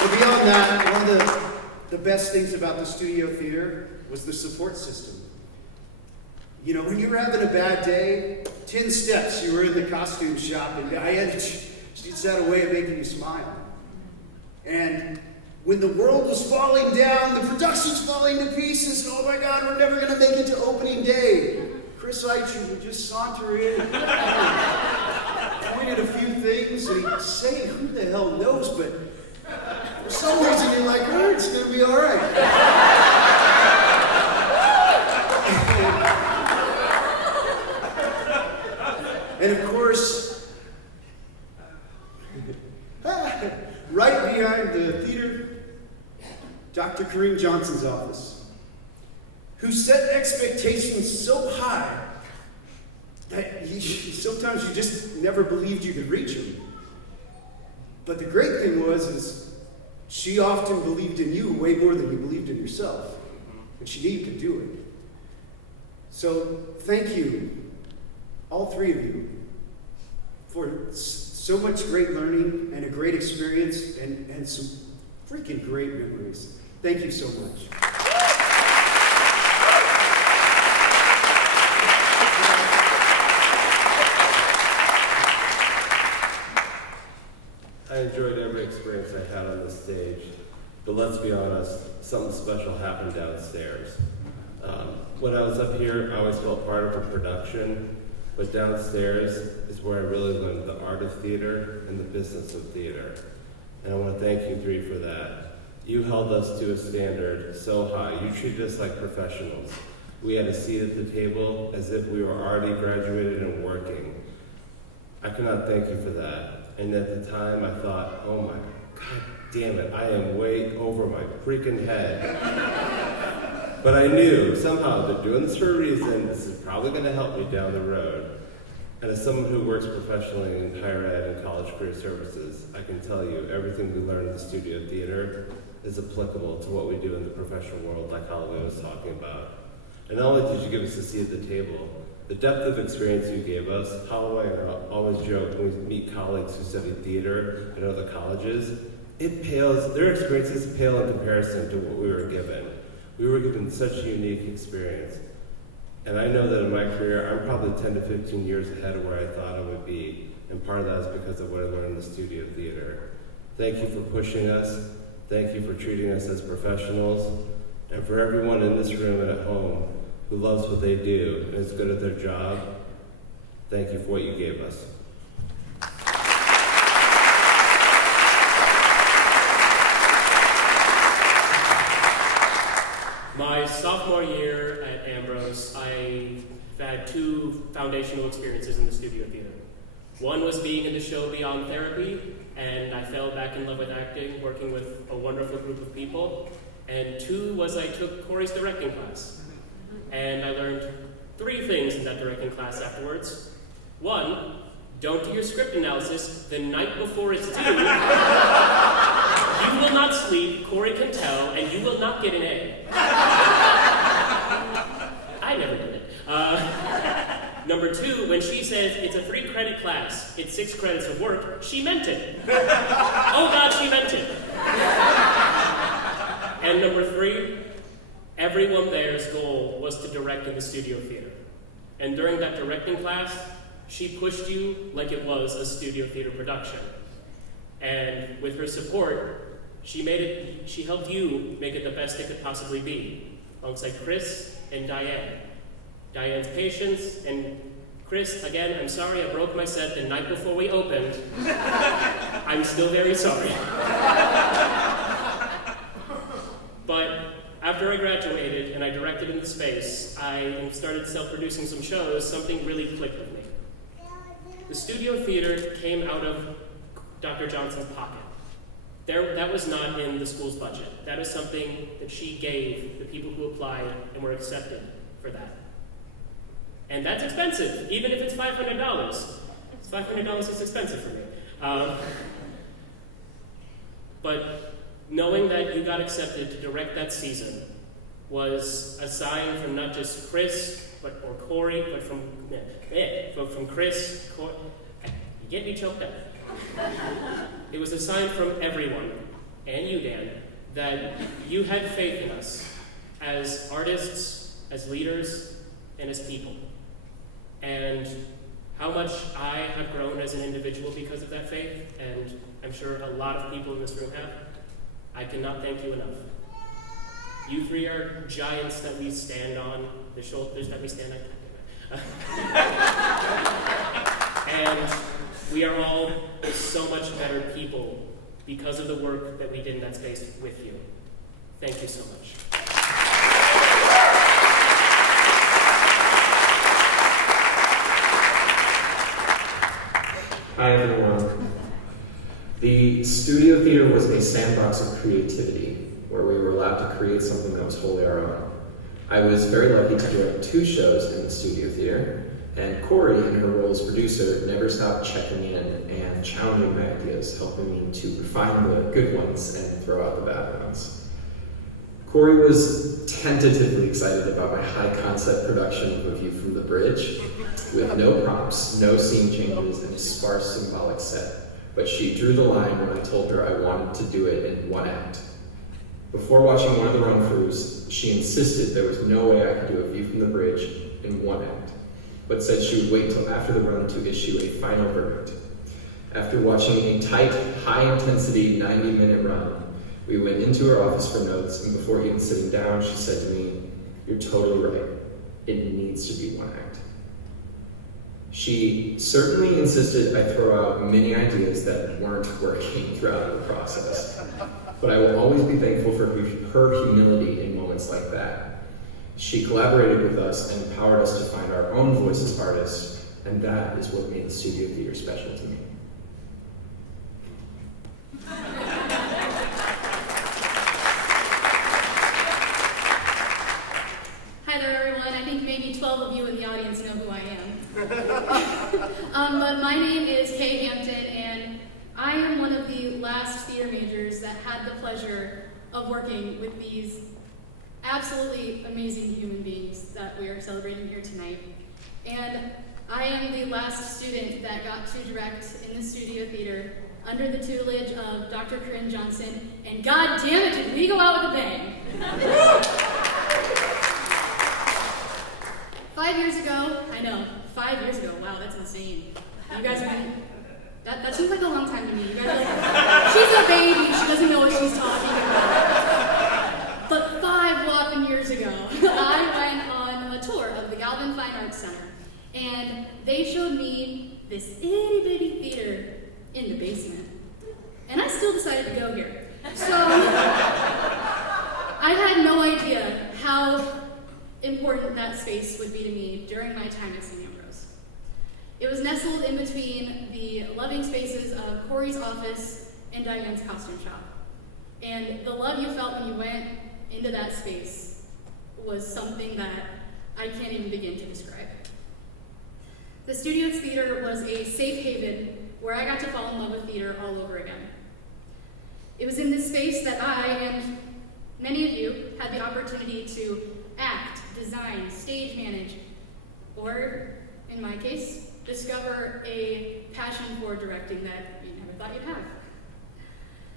But beyond that, one of the best things about the studio theater was the support system. When you were having a bad day, 10 steps, you were in the costume shop, and she's had a way of making you smile. And when the world was falling down, the production's falling to pieces, and oh my God, we're never going to make it to opening day, Kris Eitrheim would just saunter in and point at a few things, and he'd say, who the hell knows, but for some reason you're like, oh, it's going to be all right. And of course, right behind the theater, Dr. Cory Johnson's office, who set expectations so high that sometimes you just never believed you could reach them. But the great thing is she often believed in you way more than you believed in yourself. And she knew you could do it. So thank you, all three of you, for so much great learning and a great experience and some freaking great memories. Thank you so much. I enjoyed every experience I had on this stage, but let's be honest, something special happened downstairs. When I was up here, I always felt part of a production, but downstairs is where I really learned the art of theater and the business of theater. And I want to thank you three for that. You held us to a standard so high. You treated us like professionals. We had a seat at the table as if we were already graduated and working. I cannot thank you for that. And at the time I thought, oh my God damn it, I am way over my freaking head. But I knew somehow they're doing this for a reason. This is probably going to help me down the road. And as someone who works professionally in higher ed and college career services, I can tell you everything we learn in the studio theater is applicable to what we do in the professional world, like Holloway was talking about. And not only did you give us a seat at the table, the depth of experience you gave us, Holloway and I always joke when we meet colleagues who study theater at other colleges, their experiences pale in comparison to what we were given. We were given such a unique experience. And I know that in my career, I'm probably 10 to 15 years ahead of where I thought I would be. And part of that is because of what I learned in the studio theater. Thank you for pushing us. Thank you for treating us as professionals. And for everyone in this room and at home who loves what they do and is good at their job, thank you for what you gave us. My sophomore year at Ambrose, I had two foundational experiences in the studio theater. One was being in the show Beyond Therapy, and I fell back in love with acting, working with a wonderful group of people. And two was I took Cory's directing class. And I learned three things in that directing class afterwards. One, don't do your script analysis the night before it's due. You will not sleep, Cory can tell, and you will not get an A. I never did it. Number two, when she says it's a 3-credit class, it's 6 credits of work, she meant it. Oh God, she meant it. And number three, everyone there's goal was to direct in the studio theater. And during that directing class, She pushed you like it was a studio theater production. And with her support, she helped you make it the best it could possibly be, alongside Kris and Dianne. Dianne's patience, and Kris, again, I'm sorry I broke my set the night before we opened. I'm still very sorry. But after I graduated and I directed in the space, I started self-producing some shows, something really clicked with me. The studio theater came out of Dr. Johnson's pocket. That was not in the school's budget. That is something that she gave the people who applied and were accepted for that. And that's expensive, even if it's $500. $500 is expensive for me. But knowing that you got accepted to direct that season was a sign from not just Kris or Cory, but from Kris. You get me choked up. It was a sign from everyone, and you, Dan, that you had faith in us as artists, as leaders, and as people. And how much I have grown as an individual because of that faith, and I'm sure a lot of people in this room have, I cannot thank you enough. You three are giants that we stand on, the shoulders that we stand on. And we are all so much better people because of the work that we did in that space with you. Thank you so much. Hi everyone. The studio theater was a sandbox of creativity where we were allowed to create something that was wholly our own. I was very lucky to direct 2 shows in the studio theater, and Cory, in her role as producer, never stopped checking in and challenging my ideas, helping me to refine the good ones and throw out the bad ones. Cory was tentatively excited about my high-concept production of A View from the Bridge, with no props, no scene changes, and a sparse symbolic set. But she drew the line when I told her I wanted to do it in 1 act. Before watching one of the run-throughs, she insisted there was no way I could do A View from the Bridge in 1 act, but said she would wait till after the run to issue a final verdict. After watching a tight, high-intensity 90-minute run, we went into her office for notes, and before even sitting down, she said to me, "You're totally right. It needs to be 1 act." She certainly insisted I throw out many ideas that weren't working throughout the process, but I will always be thankful for her humility in moments like that. She collaborated with us and empowered us to find our own voice as artists, and that is what made the studio theater special to me. Hi there, everyone. I think maybe 12 of you in the audience know who I am. But my name is Kay Hampton, and I am one of the last theater majors that had the pleasure of working with these absolutely amazing human beings that we are celebrating here tonight. And I am the last student that got to direct in the studio theater under the tutelage of Dr. Cory Johnson, and god damn it, did we go out with a bang. 5 years ago, I know, 5 years ago, wow, that's insane. You guys are gonna, that seems like a long time to me. You guys are like, she's a baby, she doesn't know what she's talking about. But 5 whopping years ago, I went on a tour of the Galvin Fine Arts Center, and they showed me this itty bitty theater in the basement. And I still decided to go here. So, I had no idea how important that space would be to me during my time at St. Ambrose. It was nestled in between the loving spaces of Cory's office and Dianne's costume shop. And the love you felt when you went into that space was something that I can't even begin to describe. The studio theater was a safe haven where I got to fall in love with theater all over again. It was in this space that I and many of you had the opportunity to act, design, stage manage, or, in my case, discover a passion for directing that you never thought you'd have.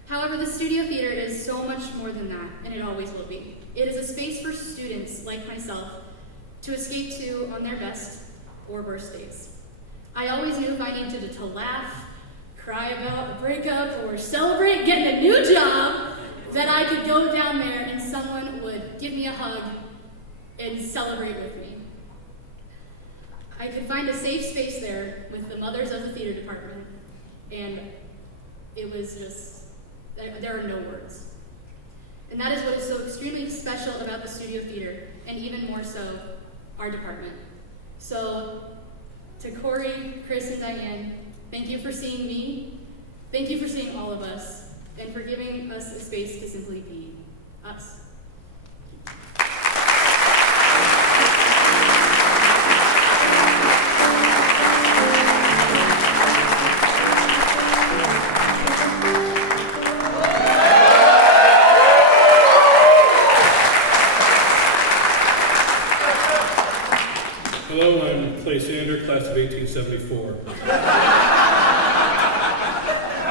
However, the studio theater is so much more than that, and it always will be. It is a space for students like myself to escape to on their best or worst days. I always knew if I needed to laugh, cry about a breakup, or celebrate getting a new job, that I could go down there and someone would give me a hug and celebrate with me. I could find a safe space there with the mothers of the theater department, and it was just, there are no words. And that is what is so extremely special about the studio theater, and even more so, our department. So, to Cory, Kris, and Dianne, thank you for seeing me, thank you for seeing all of us, and for giving us a space to simply be us. Hello, I'm Clay Sander, class of 1874.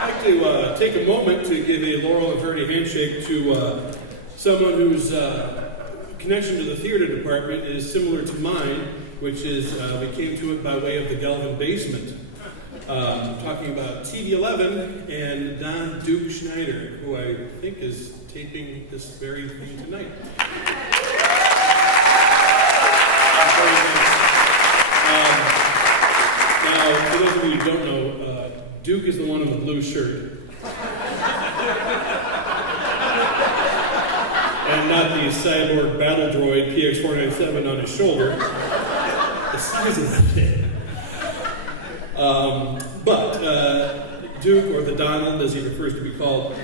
I'd like to take a moment to give a Laurel and Ferdy handshake to someone whose connection to the theater department is similar to mine, which is we came to it by way of the Galvin basement. Talking about TV 11 and Don Duke Schneider, who I think is taping this very thing tonight. Now, for those of you who don't know, Duke is the one in the blue shirt. And not the cyborg battle droid PX-497 on his shoulder. The size of that thing. But Duke, or the Donald, as he prefers to be called,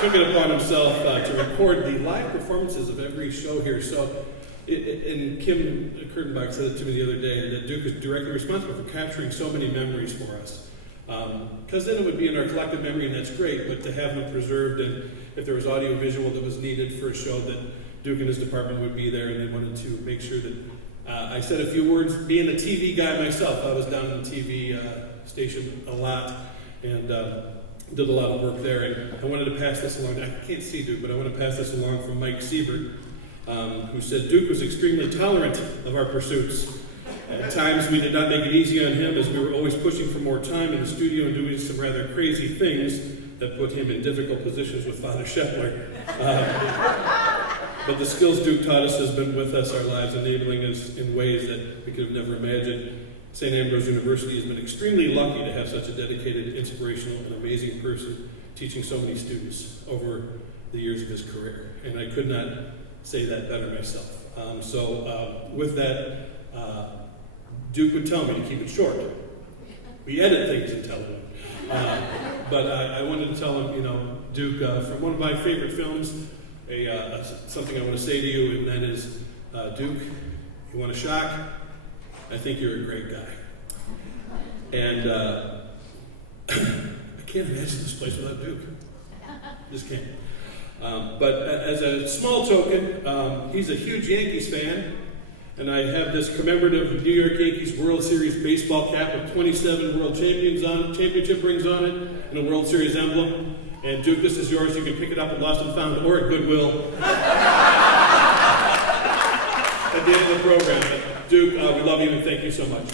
took it upon himself to record the live performances of every show here. So, and Kim Kurtenbach said it to me the other day, that Duke is directly responsible for capturing so many memories for us. Because then it would be in our collective memory, and that's great, but to have them preserved, and if there was audio visual that was needed for a show, that Duke and his department would be there, and they wanted to make sure that I said a few words. Being a TV guy myself, I was down in the TV station a lot, and did a lot of work there, and I wanted to pass this along. I can't see Duke, but I want to pass this along from Mike Siebert, who said Duke was extremely tolerant of our pursuits. At times we did not make it easy on him, as we were always pushing for more time in the studio and doing some rather crazy things that put him in difficult positions with Father Shepler. But the skills Duke taught us has been with us our lives, enabling us in ways that we could have never imagined. St. Ambrose University has been extremely lucky to have such a dedicated, inspirational, and amazing person teaching so many students over the years of his career. And I could not say that better myself. With that, Duke would tell me to keep it short. We edit things and tell him. But I wanted to tell him, Duke, from one of my favorite films, something I want to say to you, and that is, Duke, you want a shock? I think you're a great guy. And I can't imagine this place without Duke. Just can't. But as a small token, he's a huge Yankees fan, and I have this commemorative New York Yankees World Series baseball cap with 27 World Championship rings on it, and a World Series emblem. And Duke, this is yours. You can pick it up at Lost and Found or at Goodwill at the end of the program. Duke, we love you and thank you so much.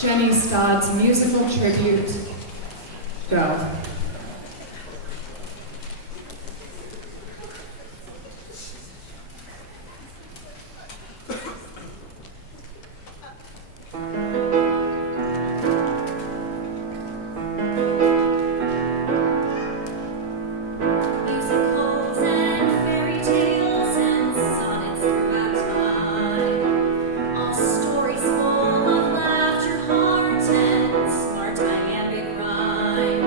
Jenny Scott's musical tribute, Go. Smart, dynamic rhyme.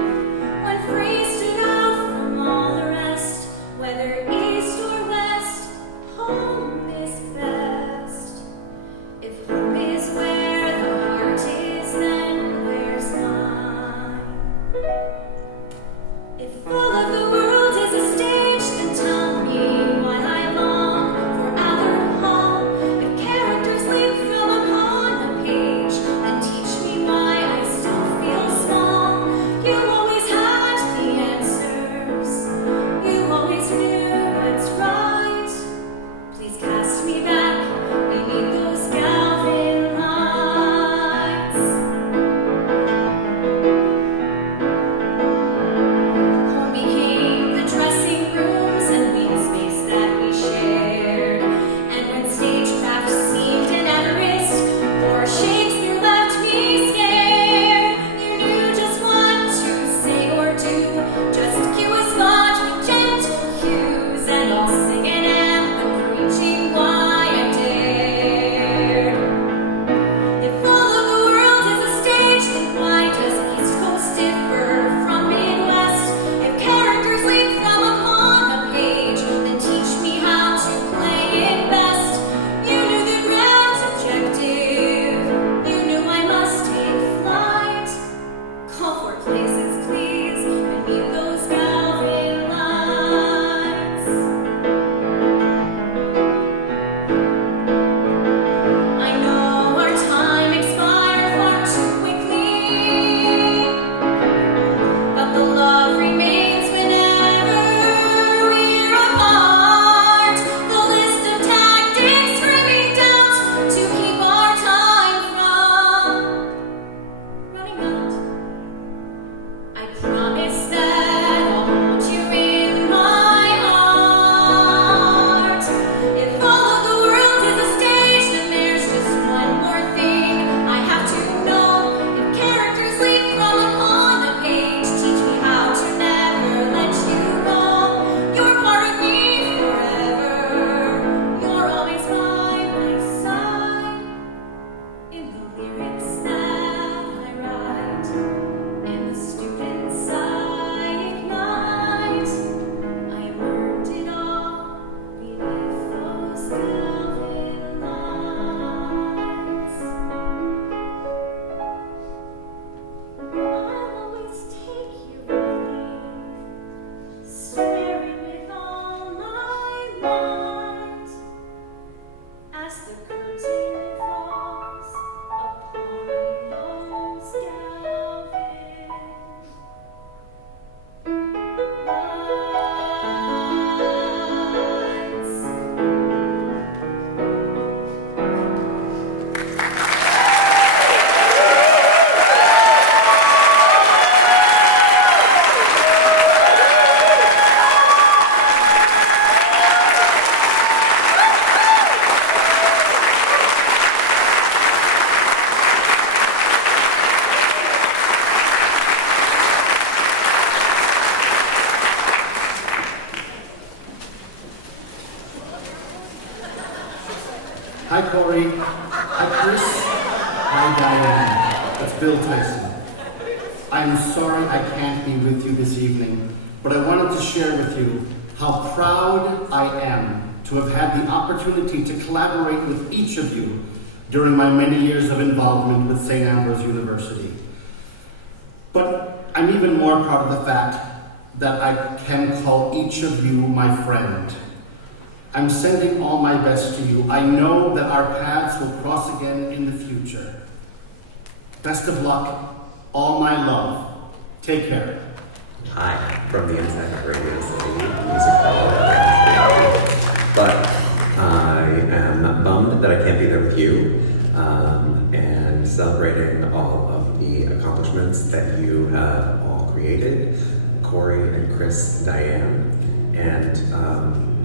Hi, Cory. Hi, Kris. Hi, Dianne. It's Bill Tyson. I'm sorry I can't be with you this evening, but I wanted to share with you how proud I am to have had the opportunity to collaborate with each of you during my many years of involvement with St. Ambrose University. But I'm even more proud of the fact that I can call each of you my friend. I'm sending all my best to you. I know that our paths will cross again in the future. Best of luck. All my love. Take care. Hi, from the inside of Radio City Music Hall. But I am bummed that I can't be there with you and celebrating all of the accomplishments that you have all created, Cory and Kris, Dianne. And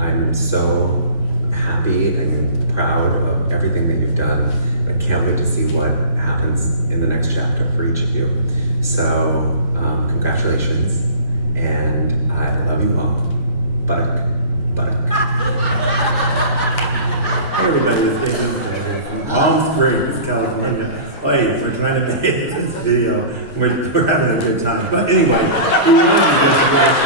I'm so happy and proud of everything that you've done. I can't wait to see what happens in the next chapter for each of you. So, congratulations, and I love you all. Buttock, buttock. Hey everybody, it's David from Palm Springs, California. Wait, we're trying to make this video. We're having a good time. But anyway, we wanted to just wish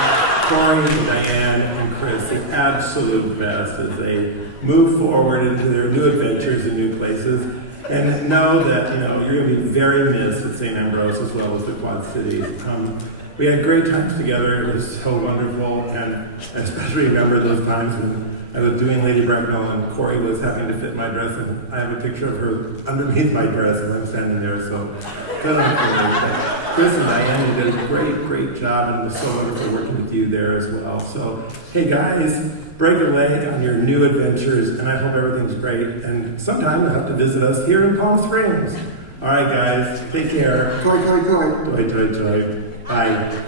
Cory, Dianne, and Kris the absolute best as they move forward into their new adventures and new places. And know that you're going to be very missed at St. Ambrose as well as the Quad Cities. We had great times together. It was so wonderful, and I especially remember those times when I was doing Lady Bracknell and Cory was having to fit my dress, and I have a picture of her underneath my dress as I'm standing there. So good on Cory. Kris and Dianne did a great job, and it was so wonderful working with you there as well. So hey guys, break a leg on your new adventures, and I hope everything's great. And sometime you'll have to visit us here in Palm Springs. All right, guys, take care. Cory. Joy. Bye.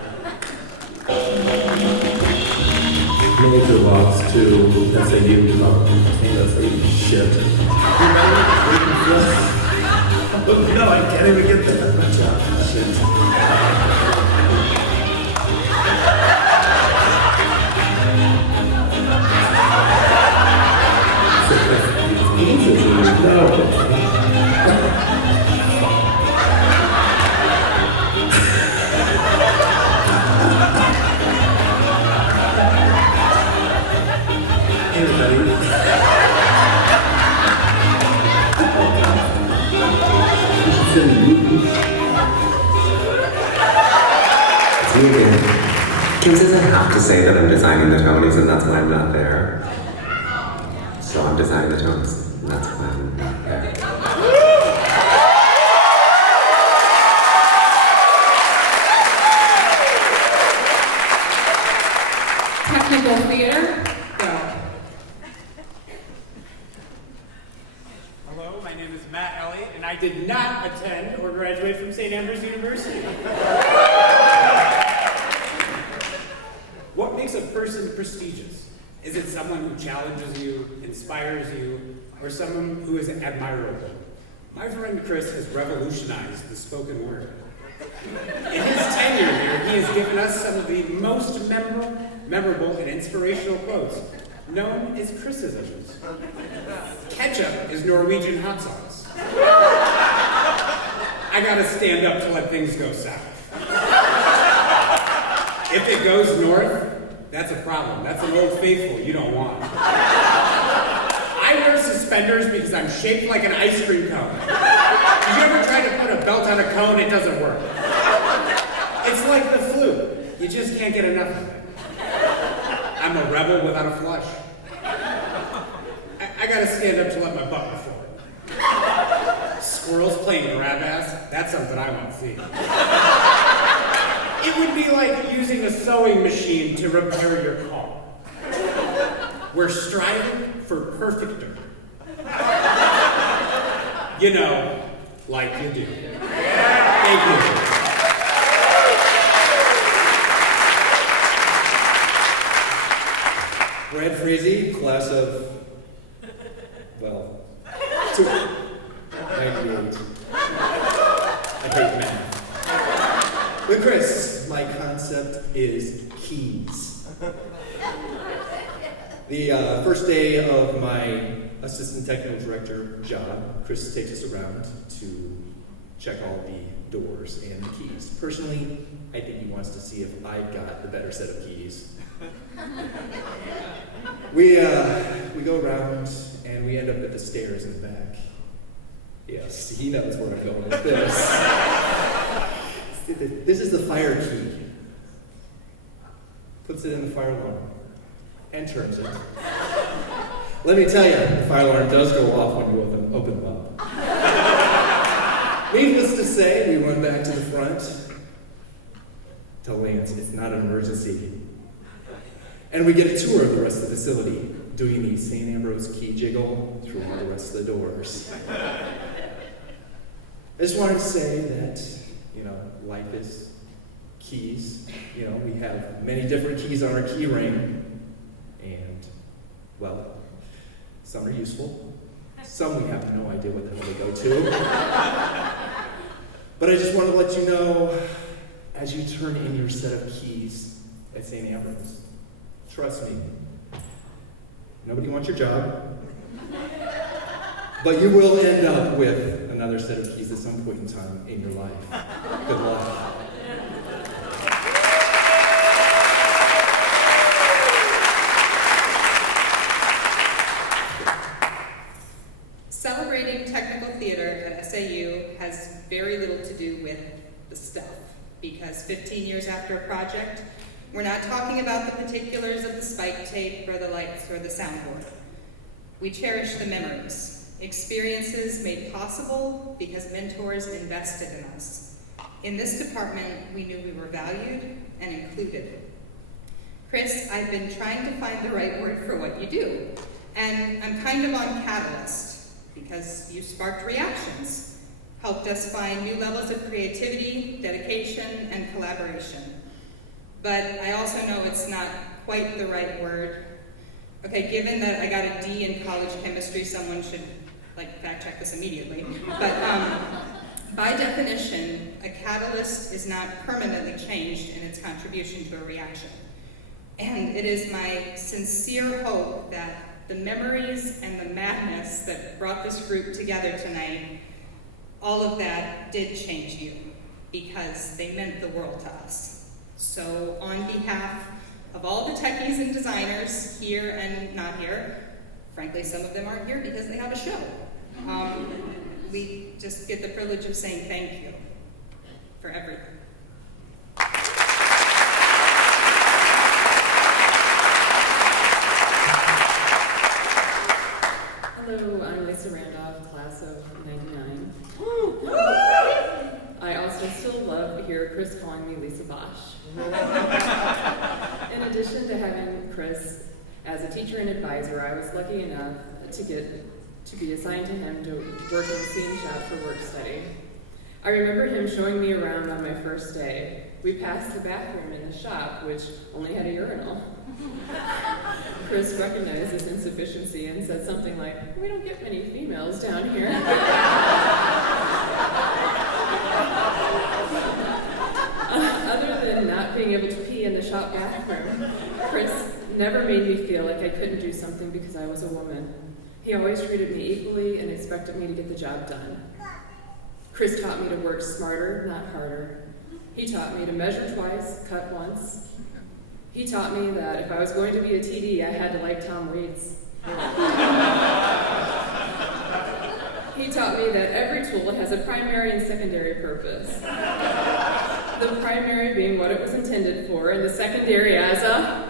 Major loss to SAU. SAU shit. No, I can't even get that much out. Shit. It's me again. Kim doesn't have to say that I'm designing the Tonys, and that's why I'm not there. So I'm designing the Tonys, and that's why I'm not there. Technical theater, go. Hello, my name is Matt Elliott, and I did not attend or graduate from St. Ambrose University. What makes a person prestigious? Is it someone who challenges you, inspires you, or someone who is admirable? My friend Kris has revolutionized the spoken word. In his tenure here, he has given us some of the most memorable and inspirational quotes, known as Krisisms. Ketchup is Norwegian hot sauce. I gotta stand up to let things go south. If it goes north, that's a problem. That's an old faithful you don't want. I wear suspenders because I'm shaped like an ice cream cone. Did you ever try to put a belt on a cone? It doesn't work. It's like the flu. You just can't get enough of it. I'm a rebel without a flush. I gotta stand up to let my butt go forward. Squirrels playing grab ass, that's something I want to see. It would be like using a sewing machine to repair your car. We're striving for perfecter. You know, like you do. Thank you. Brad Frizzy, class of, well, 98. I hate math. But Kris, my concept is keys. The first day of my assistant technical director job, Kris takes us around to check all the doors and the keys. Personally, I think he wants to see if I've got the better set of keys. We go around and we end up at the stairs in the back. Yes, he knows where I'm going with this. This is the fire key. Puts it in the fire alarm and turns it. Let me tell you, the fire alarm does go off when you open them up. Needless to say, we run back to the front. Tell Lance it's not an emergency. And we get a tour of the rest of the facility, doing the St. Ambrose key jiggle through all the rest of the doors. I just wanted to say that, life is keys. We have many different keys on our key ring. And, well, some are useful. Some we have no idea what the hell they go to. But I just want to let you know, as you turn in your set of keys at St. Ambrose, trust me, nobody wants your job, but you will end up with another set of keys at some point in time in your life. Good luck. Celebrating technical theater at SAU has very little to do with the stuff, because 15 years after a project, we're not talking about the particulars of the spike tape or the lights or the soundboard. We cherish the memories, experiences made possible because mentors invested in us. In this department, we knew we were valued and included. Kris, I've been trying to find the right word for what you do, and I'm kind of on catalyst, because you sparked reactions, helped us find new levels of creativity, dedication, and collaboration. But I also know it's not quite the right word. Okay, given that I got a D in college chemistry, someone should fact check this immediately. But by definition, a catalyst is not permanently changed in its contribution to a reaction. And it is my sincere hope that the memories and the madness that brought this group together tonight, all of that did change you, because they meant the world to us. So on behalf of all the techies and designers here and not here, frankly, some of them aren't here because they have a show. We just get the privilege of saying thank you for everything. Hello, I'm Lisa Randolph, class of '99. I also still love to hear Kris calling me Lisa Bosch. In addition to having Kris as a teacher and advisor, I was lucky enough to be assigned to him to work in the scene shop for work study. I remember him showing me around on my first day. We passed the bathroom in the shop, which only had a urinal. Kris recognized this insufficiency and said something like, "We don't get many females down here." Other than not being able to pee in the shop bathroom, Kris never made me feel like I couldn't do something because I was a woman. He always treated me equally and expected me to get the job done. Kris taught me to work smarter, not harder. He taught me to measure twice, cut once. He taught me that if I was going to be a TD, I had to like Tom Waits. He taught me that every tool has a primary and secondary purpose. The primary being what it was intended for, and the secondary as a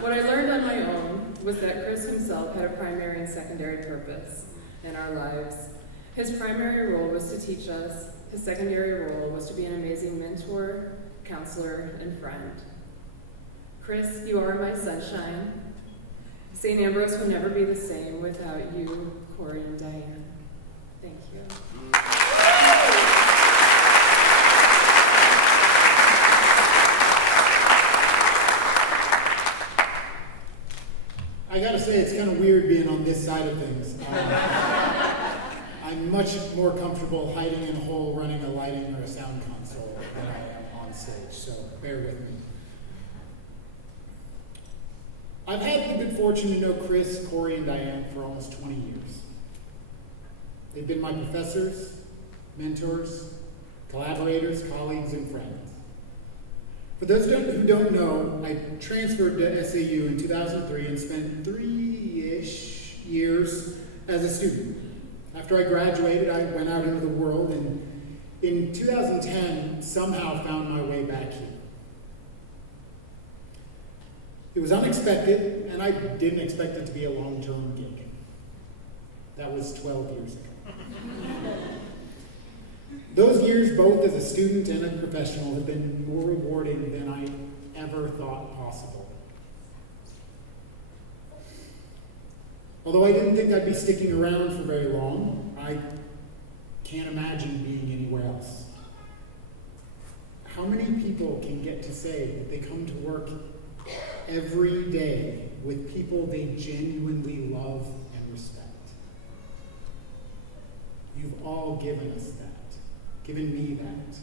What I learned on my own was that Kris himself had a primary and secondary purpose in our lives. His primary role was to teach us. His secondary role was to be an amazing mentor, counselor, and friend. Kris, you are my sunshine. St. Ambrose will never be the same without you, Cory and Dianne. Thank you. I gotta say, it's kind of weird being on this side of things. I'm much more comfortable hiding in a hole, running a lighting or a sound console than I am on stage, so bear with me. I've had the good fortune to know Kris, Cory, and Dianne for almost 20 years. They've been my professors, mentors, collaborators, colleagues, and friends. For those who don't know, I transferred to SAU in 2003 and spent 3-ish years as a student. After I graduated, I went out into the world and in 2010 somehow found my way back here. It was unexpected, and I didn't expect it to be a long-term gig. That was 12 years ago. Those years, both as a student and a professional, have been more rewarding than I ever thought possible. Although I didn't think I'd be sticking around for very long, I can't imagine being anywhere else. How many people can get to say that they come to work every day with people they genuinely love and respect? You've all given us that, given me that.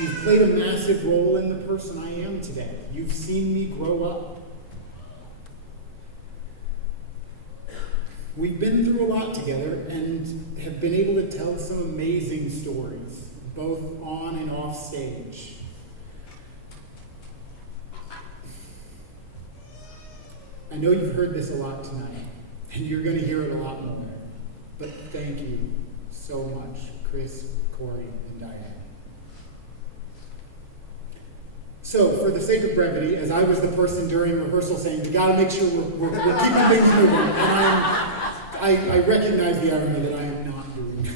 You've played a massive role in the person I am today. You've seen me grow up. We've been through a lot together and have been able to tell some amazing stories, both on and off stage. I know you've heard this a lot tonight, and you're going to hear it a lot more. But thank you so much, Kris, Cory, and Dianne. So, for the sake of brevity, as I was the person during rehearsal saying, we got to make sure we're keeping things moving, and I recognize the irony that I am not doing.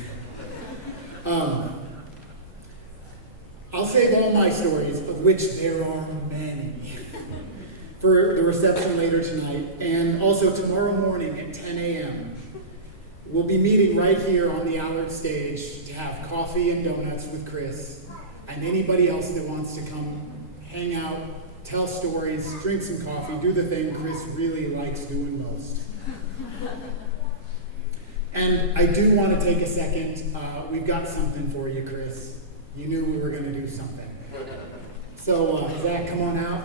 I'll save all my stories, of which there are many, for the reception later tonight, and also tomorrow morning at 10 a.m. We'll be meeting right here on the Allard stage to have coffee and donuts with Kris, and anybody else that wants to come hang out, tell stories, drink some coffee, do the thing Kris really likes doing most. And I do want to take a second. We've got something for you, Kris. You knew we were going to do something. So, Zach, come on out.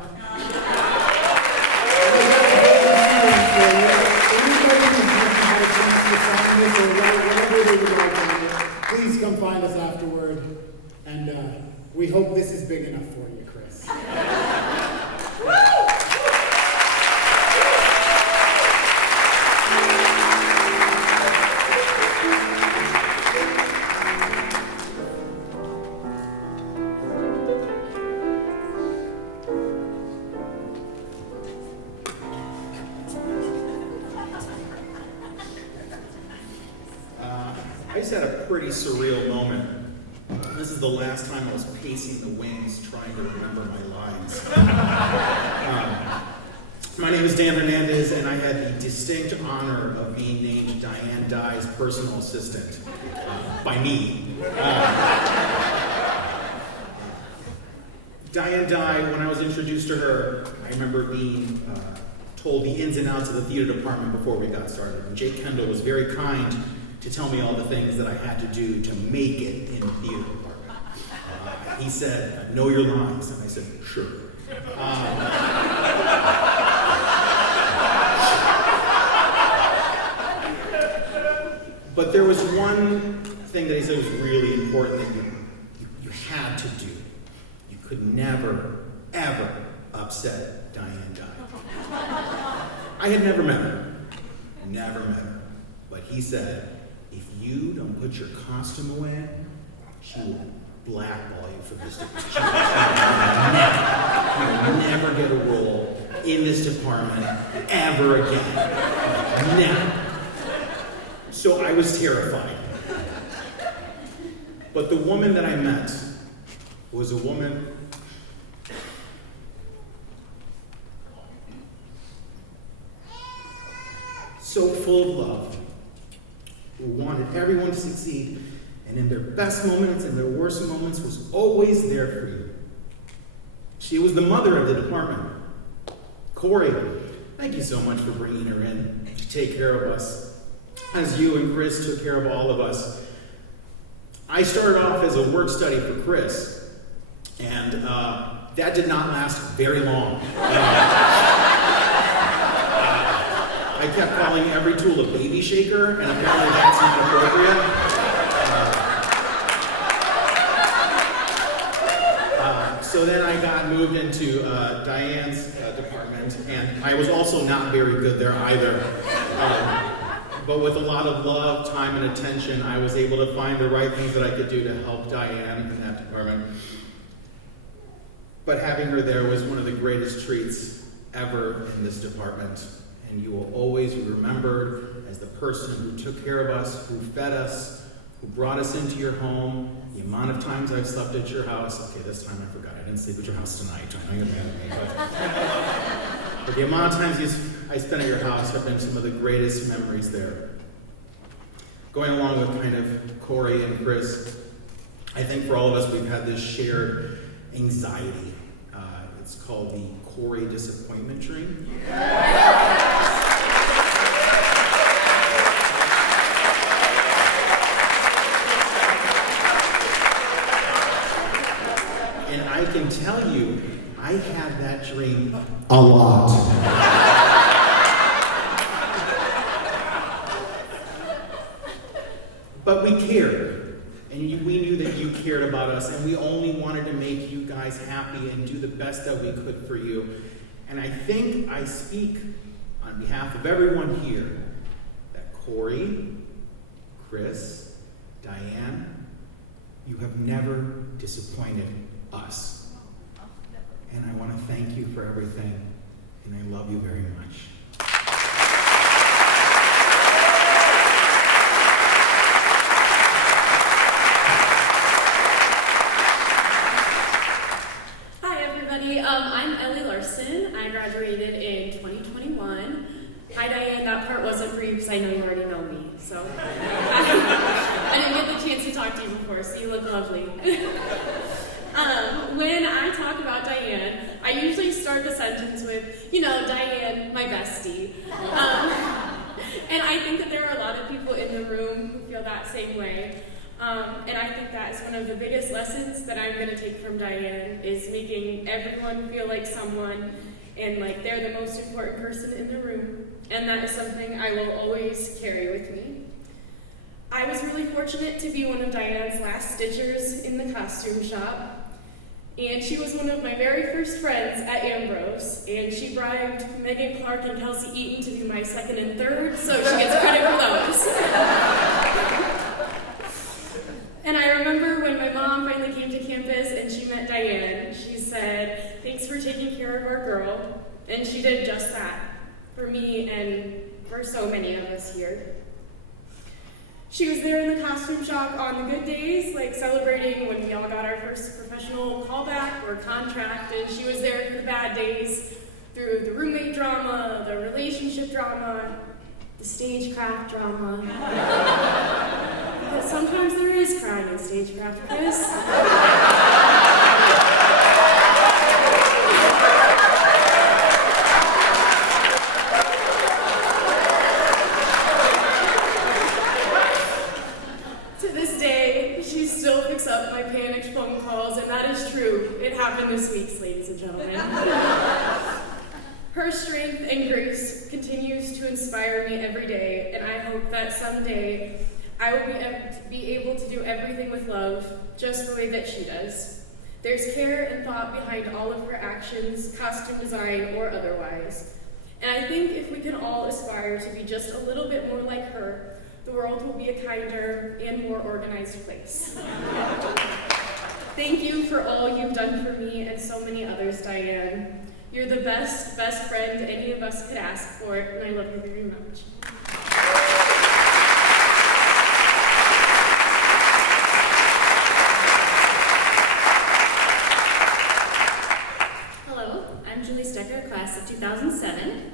Please come find us afterward. And we hope this is big enough for you, Kris. I just had a pretty surreal moment. This is the last time I was pacing the wings trying to remember my lines. My name is Dan Hernandez, and I had the distinct honor of being named Dianne Dye's personal assistant by me. Dianne Dye, when I was introduced to her, I remember being told the ins and outs of the theater department before we got started. And Jake Kendall was very kind to tell me all the things that I had to do to make it in the theater department. He said, know your lines, and I said, sure. But there was one thing that he said was really important that you had to do. You could never, ever upset Dianne Dye. I had never met her. Never met her. But he said, if you don't put your costume away, she will blackball you from this department. You will never get a role in this department ever again. Never. So I was terrified. But the woman that I met was a woman so full of love, who wanted everyone to succeed, and in their best moments and their worst moments was always there for you. She was the mother of the department. Cory, thank you so much for bringing her in to take care of us, as you and Kris took care of all of us. I started off as a work study for Kris, and that did not last very long. I kept calling every tool a baby shaker, and apparently that's not appropriate. So then I got moved into Dianne's department, and I was also not very good there either. But with a lot of love, time, and attention, I was able to find the right things that I could do to help Dianne in that department. But having her there was one of the greatest treats ever in this department. And you will always be remembered as the person who took care of us, who fed us, who brought us into your home. The amount of times I've slept at your house. Okay, this time I forgot. I didn't sleep at your house tonight. I know you're mad at me. But the amount of times I spent at your house have been some of the greatest memories there. Going along with kind of Cory and Kris, I think for all of us we've had this shared anxiety. It's called the Cory disappointment dream. And I can tell you, I have that dream a lot. But we cared. And we knew that you cared about us, and we only wanted to make you guys happy and do the best that we could for you. And I think I speak on behalf of everyone here that Cory, Kris, Dianne, you have never disappointed us. And I want to thank you for everything, and I love you very much. I'm Ellie Larson. I graduated in 2021. Hi, Dianne. That part wasn't for you because I know you already know me. So I didn't get the chance to talk to you before, so you look lovely. When I talk about Dianne, I usually start the sentence with, Dianne, my bestie. And I think that there are a lot of people in the room who feel that same way. And I think that is one of the biggest lessons that I'm going to take from Dianne, is making everyone feel like someone and like they're the most important person in the room. And that is something I will always carry with me. I was really fortunate to be one of Dianne's last stitchers in the costume shop. And she was one of my very first friends at Ambrose. And she bribed Megan Clark and Kelsey Eaton to be my second and third, so she gets credit for those. And I remember when my mom finally came to campus and she met Dianne, she said, "Thanks for taking care of our girl." And she did just that for me and for so many of us here. She was there in the costume shop on the good days, like celebrating when we all got our first professional callback or contract, and she was there for the bad days, through the roommate drama, the relationship drama, the stagecraft drama. But sometimes there is crying in stagecraft, Kris. To this day, she still picks up my panicked phone calls, and that is true. It happened this week, ladies and gentlemen. Her strength and grace continues to inspire me every day, and I hope that someday I will be able to do everything with love, just the way that she does. There's care and thought behind all of her actions, costume design or otherwise. And I think if we can all aspire to be just a little bit more like her, the world will be a kinder and more organized place. Thank you for all you've done for me and so many others, Dianne. You're the best friend any of us could ask for, and I love you very much. Hello, I'm Julie Stecker, class of 2007,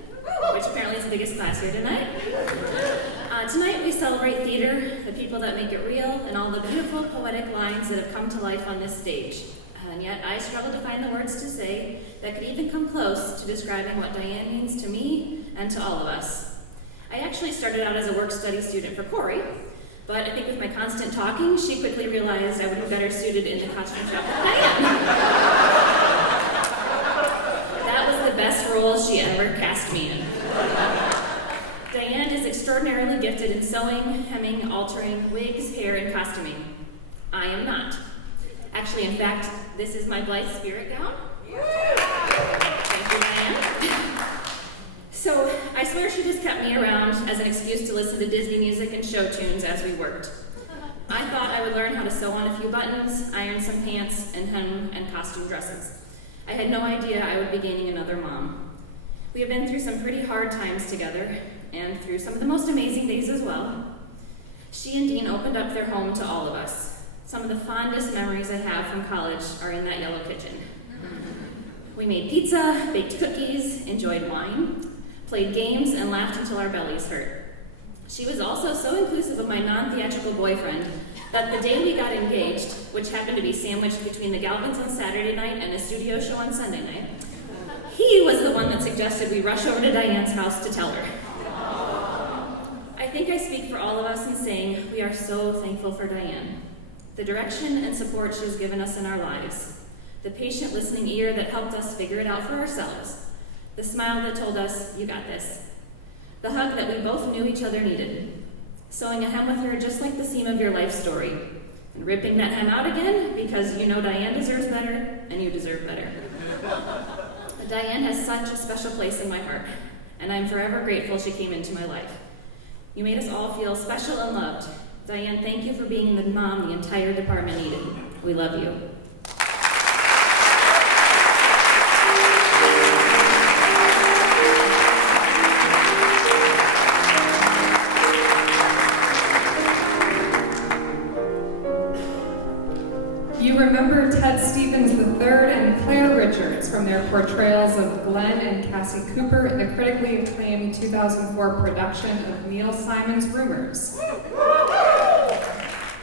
which apparently is the biggest class here tonight. Tonight we celebrate theater, the people that make it real, and all the beautiful poetic lines that have come to life on this stage. And yet I struggle to find the words to say that could even come close to describing what Dianne means to me and to all of us. I actually started out as a work-study student for Cory, but I think with my constant talking, she quickly realized I would be better suited in the costume shop with Dianne. That was the best role she ever cast me in. primarily gifted in sewing, hemming, altering, wigs, hair, and costuming. I am not. Actually, in fact, this is my Blythe Spirit gown. Thank you, Dianne. So, I swear she just kept me around as an excuse to listen to Disney music and show tunes as we worked. I thought I would learn how to sew on a few buttons, iron some pants, and hem and costume dresses. I had no idea I would be gaining another mom. We have been through some pretty hard times together, and through some of the most amazing days as well. She and Dean opened up their home to all of us. Some of the fondest memories I have from college are in that yellow kitchen. We made pizza, baked cookies, enjoyed wine, played games, and laughed until our bellies hurt. She was also so inclusive of my non-theatrical boyfriend that the day we got engaged, which happened to be sandwiched between the Galvins on Saturday night and a studio show on Sunday night, he was the one that suggested we rush over to Diane's house to tell her. I think I speak for all of us in saying we are so thankful for Dianne. The direction and support she has given us in our lives. The patient listening ear that helped us figure it out for ourselves. The smile that told us, you got this. The hug that we both knew each other needed. Sewing a hem with her just like the seam of your life story. And ripping that hem out again because you know Dianne deserves better and you deserve better. Dianne has such a special place in my heart, and I'm forever grateful she came into my life. You made us all feel special and loved. Dianne, thank you for being the mom the entire department needed. We love you. You remember Ted Stevens III and Claire Richards from their portrayals of Glenn and Cassie Cooper in the critically acclaimed 2004 production of Neil Simon's Rumors.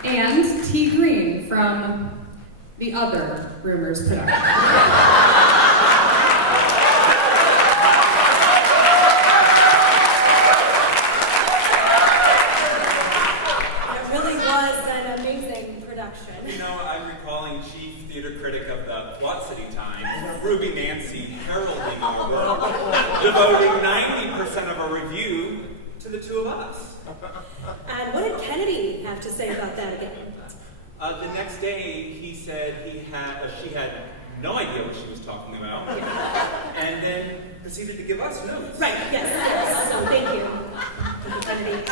And T. Green from the other Rumors production. Ruby Nancy heralding our work, devoting 90% of a review to the two of us. And what did Kennedy have to say about that again? The next day, he said she had no idea what she was talking about, and then proceeded to give us notes. Right, yes. So thank you, Kennedy.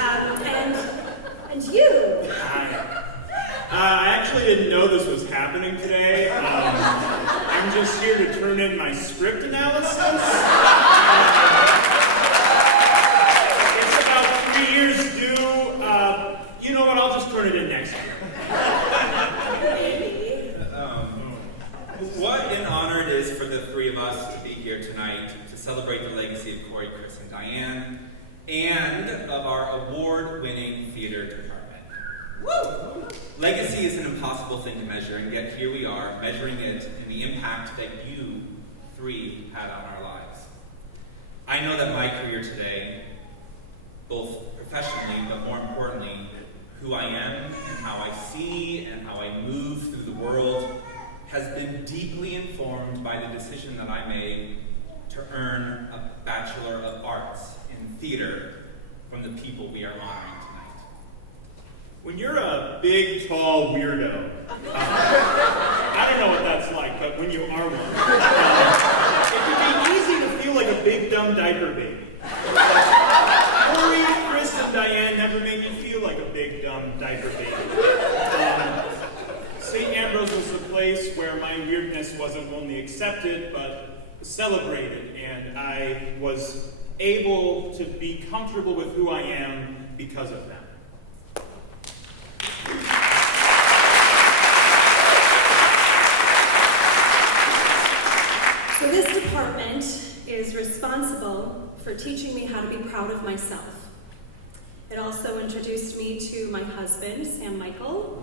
And you? Hi. I actually didn't know this was happening today. I'm just here to turn in my script analysis. It's about 3 years due. You know what? I'll just turn it in next year. What an honor it is for the three of us to be here tonight to celebrate the legacy of Cory, Kris, and Dianne, and of our award-winning theater department. Woo! Legacy is an impossible thing to measure, and yet here we are, measuring it in the impact that you three had on our lives. I know that my career today, both professionally, but more importantly, who I am and how I see and how I move through the world, has been deeply informed by the decision that I made to earn a Bachelor of Arts in Theater from the people we are honoring. When you're a big, tall weirdo, I don't know what that's like, but when you are one, it can be easy to feel like a big, dumb diaper baby. Cory, Kris, and Dianne never made me feel like a big, dumb diaper baby. St. Ambrose was a place where my weirdness wasn't only accepted, but celebrated, and I was able to be comfortable with who I am because of that. So this department is responsible for teaching me how to be proud of myself. It also introduced me to my husband, Sam Michael.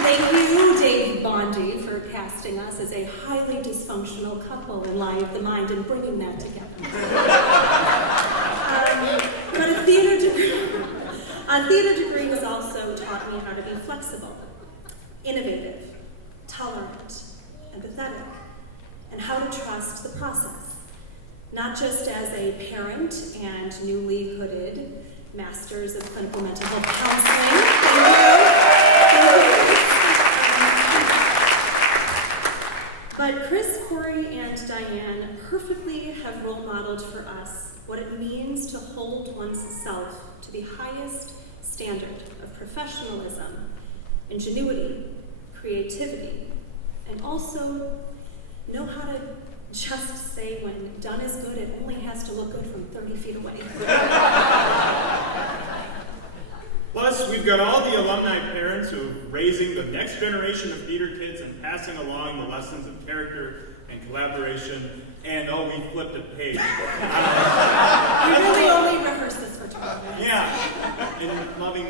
Thank you, Dave Bondi, for casting us as a highly dysfunctional couple in Lie of the Mind and bringing that together. But a theater degree has also taught me how to be flexible, innovative, tolerant, empathetic, and how to trust the process. not just as a parent and newly hooded Masters of Clinical Mental Health Counseling. Thank you. But Kris, Cory, and Dianne perfectly have role modeled for us what it means to hold oneself to the highest standard of professionalism, ingenuity, creativity, and also know how to just say when done is good, it only has to look good from 30 feet away. Plus, we've got all the alumni parents who are raising the next generation of theater kids and passing along the lessons of character and collaboration. And oh, we flipped a page. We really only rehearsed this for 12 minutes. Yeah, and loving,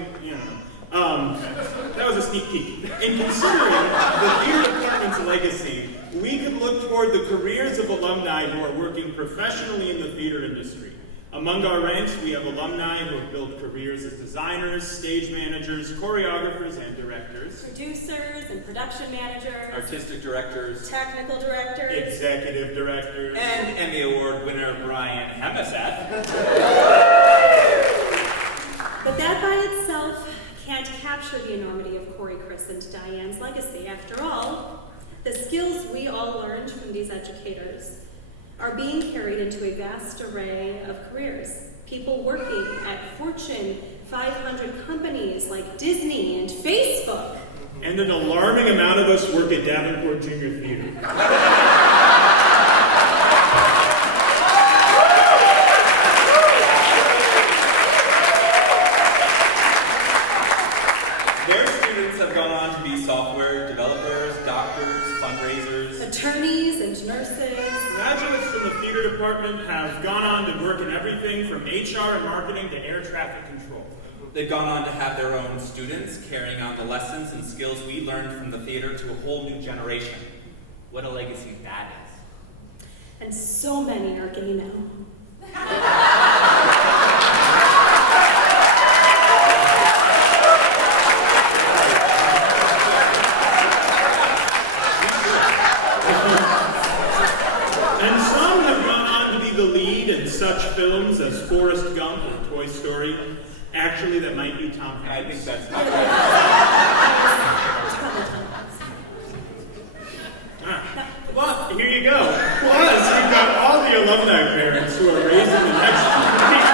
that was a sneak peek. In considering the theater department's legacy, we could look toward the careers of alumni who are working professionally in the theater industry. Among our ranks, we have alumni who have built careers as designers, stage managers, choreographers, and directors. Producers and production managers. Artistic directors. Technical directors. Executive directors. And Emmy Award winner Brian Hemeseth. But that by itself can't capture the enormity of Cory, Kris, and Dianne's legacy. After all, the skills we all learned from these educators are being carried into a vast array of careers. People working at Fortune 500 companies like Disney and Facebook. And an alarming amount of us work at Davenport Junior Theater. Their students have gone on to be software developers, doctors, fundraisers, attorneys, and nurses. Graduates from the theater department have gone on to work in everything from HR and marketing to air traffic control. They've gone on to have their own students, carrying on the lessons and skills we learned from the theater to a whole new generation. What a legacy that is. And so many are gay now. And some have gone on to be the lead in such films as Forrest Gump or Toy Story. Actually, that might be Tom Hanks. I think that's not right. Well, here you go. Plus, we've got all the alumni parents who are raising the next generation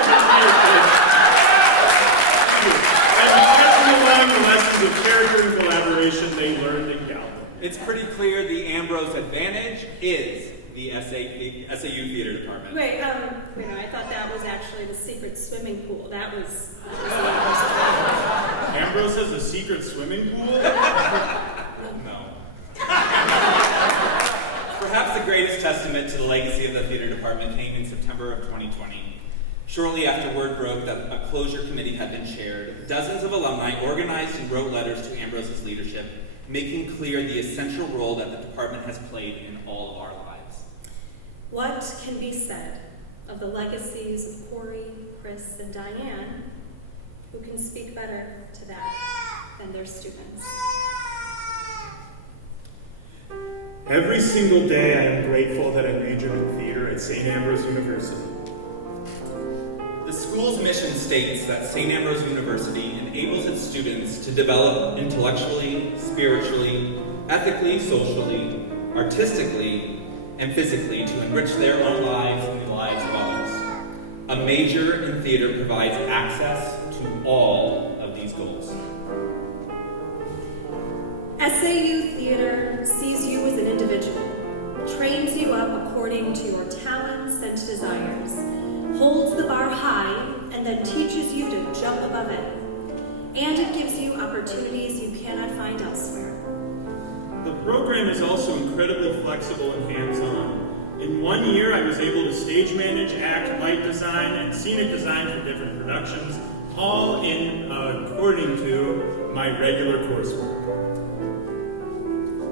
and passing along the lessons of character and collaboration they learned in Galvin. It's pretty clear the Ambrose advantage is the SAU Theater Department. Wait, I thought that was actually the secret swimming pool. That was Ambrose has a secret swimming pool? No. Perhaps the greatest testament to the legacy of the theater department came in September of 2020. Shortly after word broke that a closure committee had been chaired, dozens of alumni organized and wrote letters to Ambrose's leadership, making clear the essential role that the department has played in all of our lives. What can be said of the legacies of Cory, Kris, and Dianne, who can speak better to that than their students? Every single day I am grateful that I majored in theater at St. Ambrose University. The school's mission states that St. Ambrose University enables its students to develop intellectually, spiritually, ethically, socially, artistically, and physically to enrich their own lives and the lives of others. A major in theater provides access to all of these goals. SAU Theater sees you as an individual, trains you up according to your talents and desires, holds the bar high, and then teaches you to jump above it. And it gives you opportunities you cannot find elsewhere. The program is also incredibly flexible and hands-on. In 1 year, I was able to stage manage, act, light design, and scenic design for different productions, all in according to my regular coursework.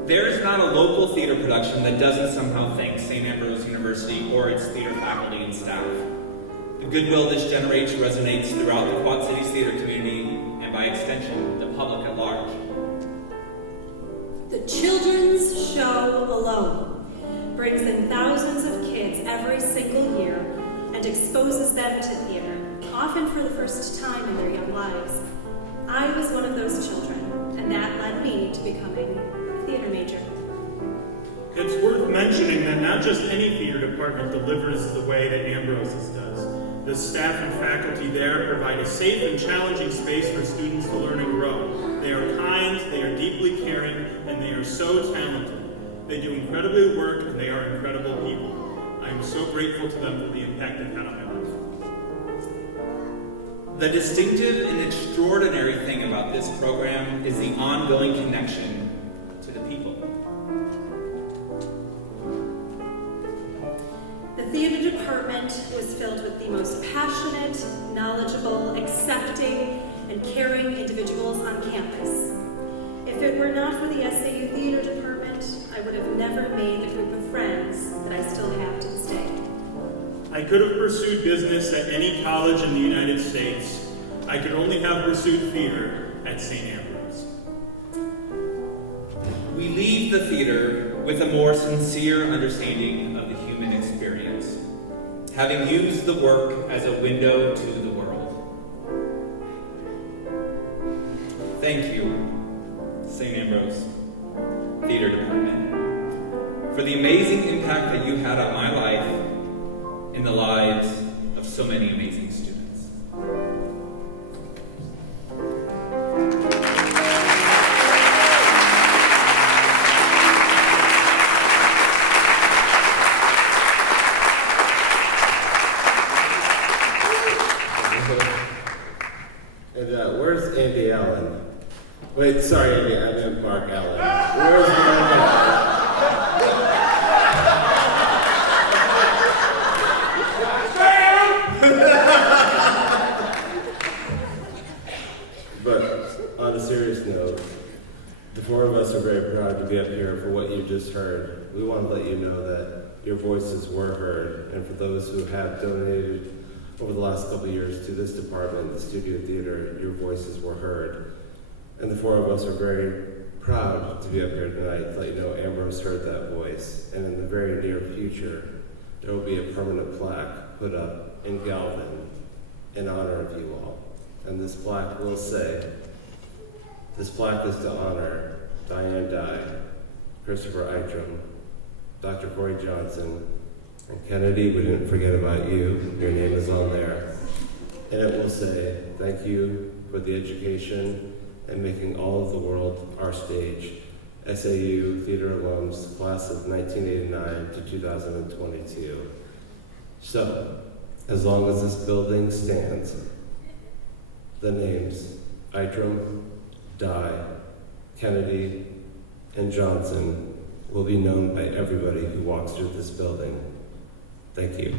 There is not a local theater production that doesn't somehow thank St. Ambrose University or its theater faculty and staff. The goodwill this generates resonates throughout the Quad Cities theater community and by extension, the public at large. The children's show alone brings in thousands of kids every every single year and exposes them to theater, often for the first time in their young lives. I was one of those children, and that led me to becoming a theater major. It's worth mentioning that not just any theater department delivers the way that Ambrose's does. The staff and faculty there provide a safe and challenging space for students to learn and grow. They are kind, they are deeply caring, and they are so talented. They do incredible work, and they are incredible people. I am so grateful to them for the impact they've had on my life. The distinctive and extraordinary thing about this program is the ongoing connection to the people. The theater department was filled with the most passionate, knowledgeable, accepting, and caring individuals on campus. If it were not for the SAU theater department, I would have never made the group of friends that I still have to this day. I could have pursued business at any college in the United States. I could only have pursued theater at St. Ambrose. We leave the theater with a more sincere understanding of the human experience, having used the work as a window to the world. Thank you, St. Ambrose Theater Department, for the amazing impact that you had on my life and the lives of so many amazing students. And where's Andy Allen? Wait, sorry, Andy, I meant Mark Allen. Where's Mark Allen? But on a serious note, the four of us are very proud to be up here for what you just heard. We want to let you know that your voices were heard, and for those who have donated over the last couple of years to this department, the studio theater, your voices were heard. And the four of us are very proud to be up here tonight to let you know Ambrose heard that voice. And in the very near future, there will be a permanent plaque put up in Galvin in honor of you all. And this plaque will say, this plaque is to honor Dianne Dye, Christopher Eitrheim, Dr. Cory Johnson, and Kennedy, we didn't forget about you. Your name is on there. And it will say, thank you for the education and making all of the world our stage. SAU Theater alums, class of 1989 to 2022. So, as long as this building stands, the names Eitrheim, Dye, Kennedy, and Johnson will be known by everybody who walks through this building. Thank you.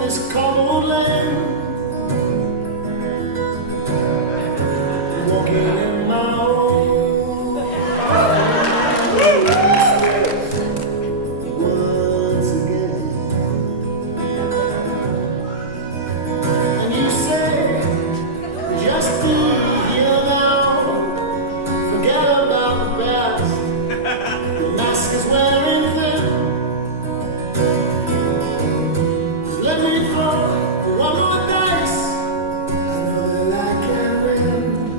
this cold land, walking in my own once again. And you say, just be here now, forget about the past. The mask is wearing thin. Just let me throw one more dice. I know that I can win.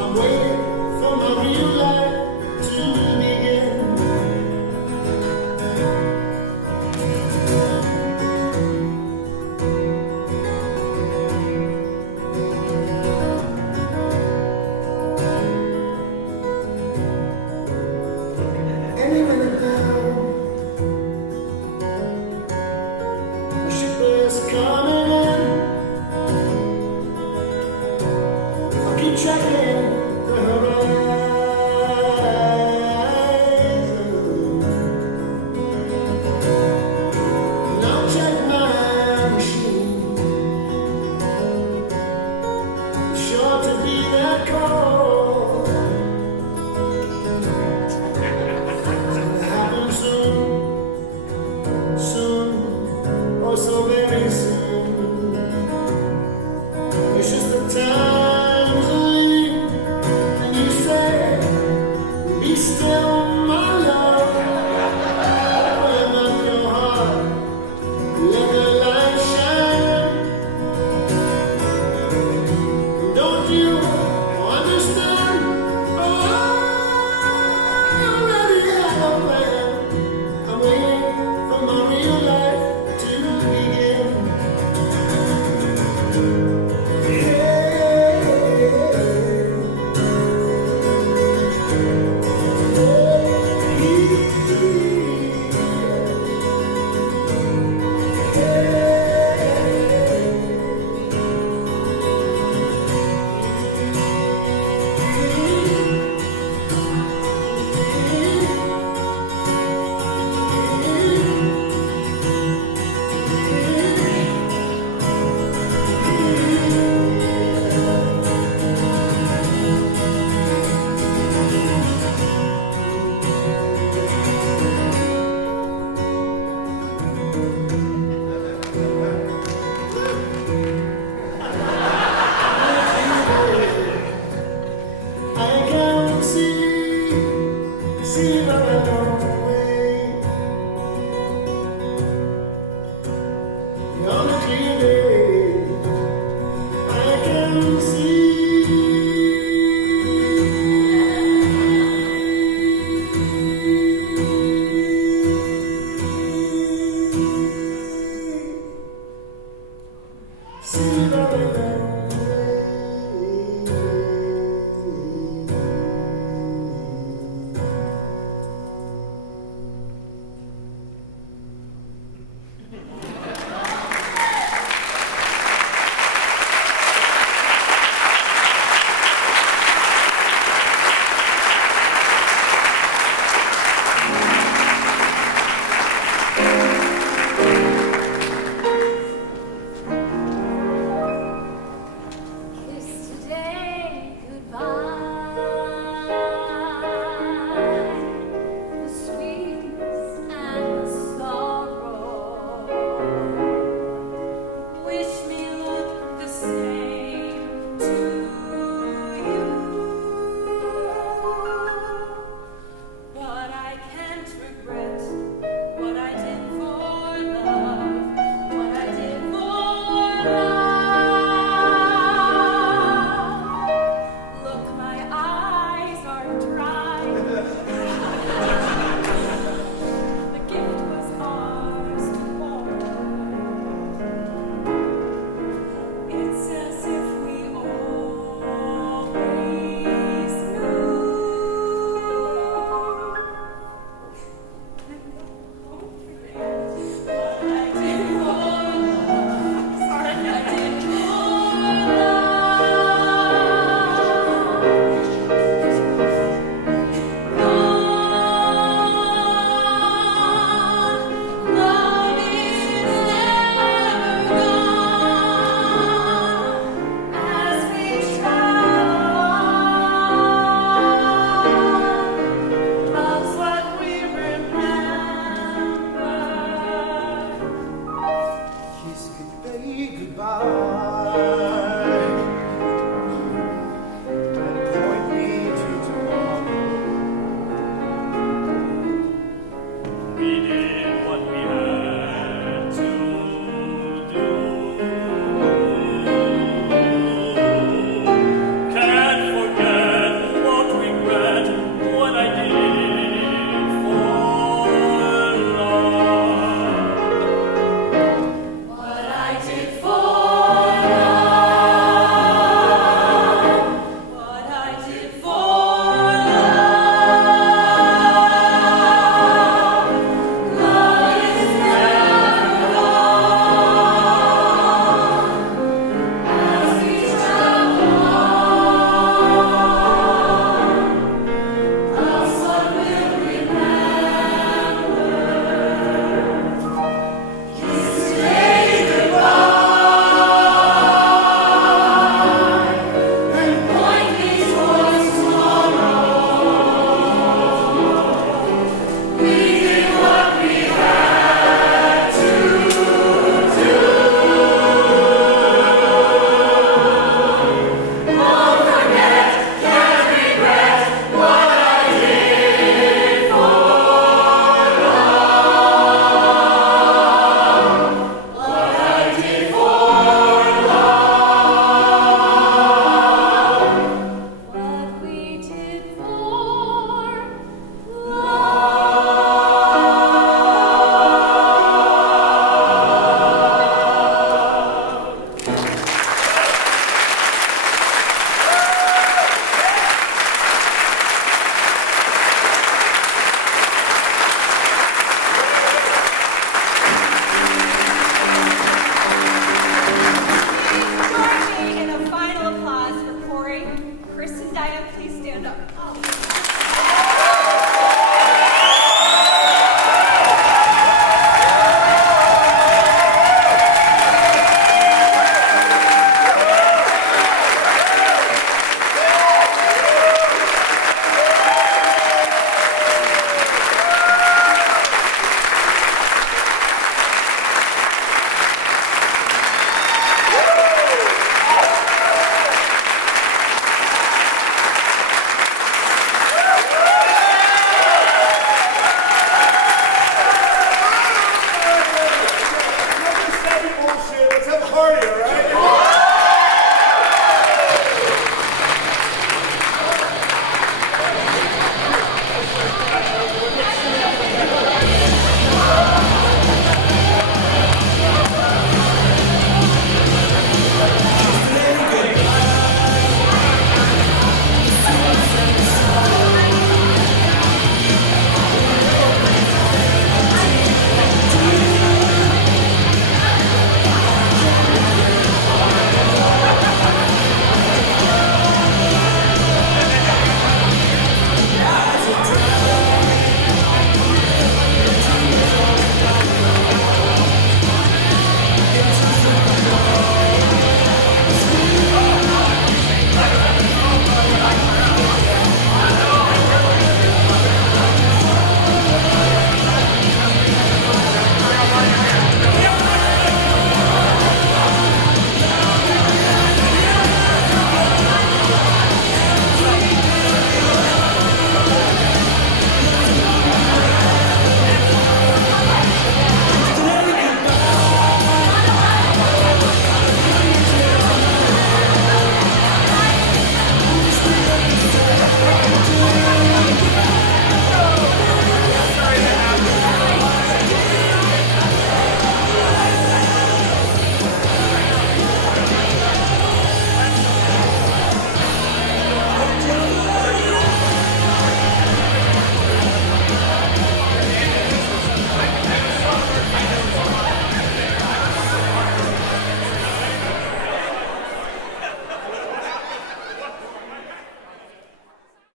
I'm waiting for my real life to begin. Any minute now, a ship is coming in. I'll keep checking the horizon. And I'll check my machine. It's sure to be that cold. Happen soon, soon, oh so very soon. It's just the times of living, and you say, be still, my love. Open up your heart, let the light shine. Don't you understand? Oh, I already have a plan. I'm waiting for my real life to begin. I can see but I don't wait. The only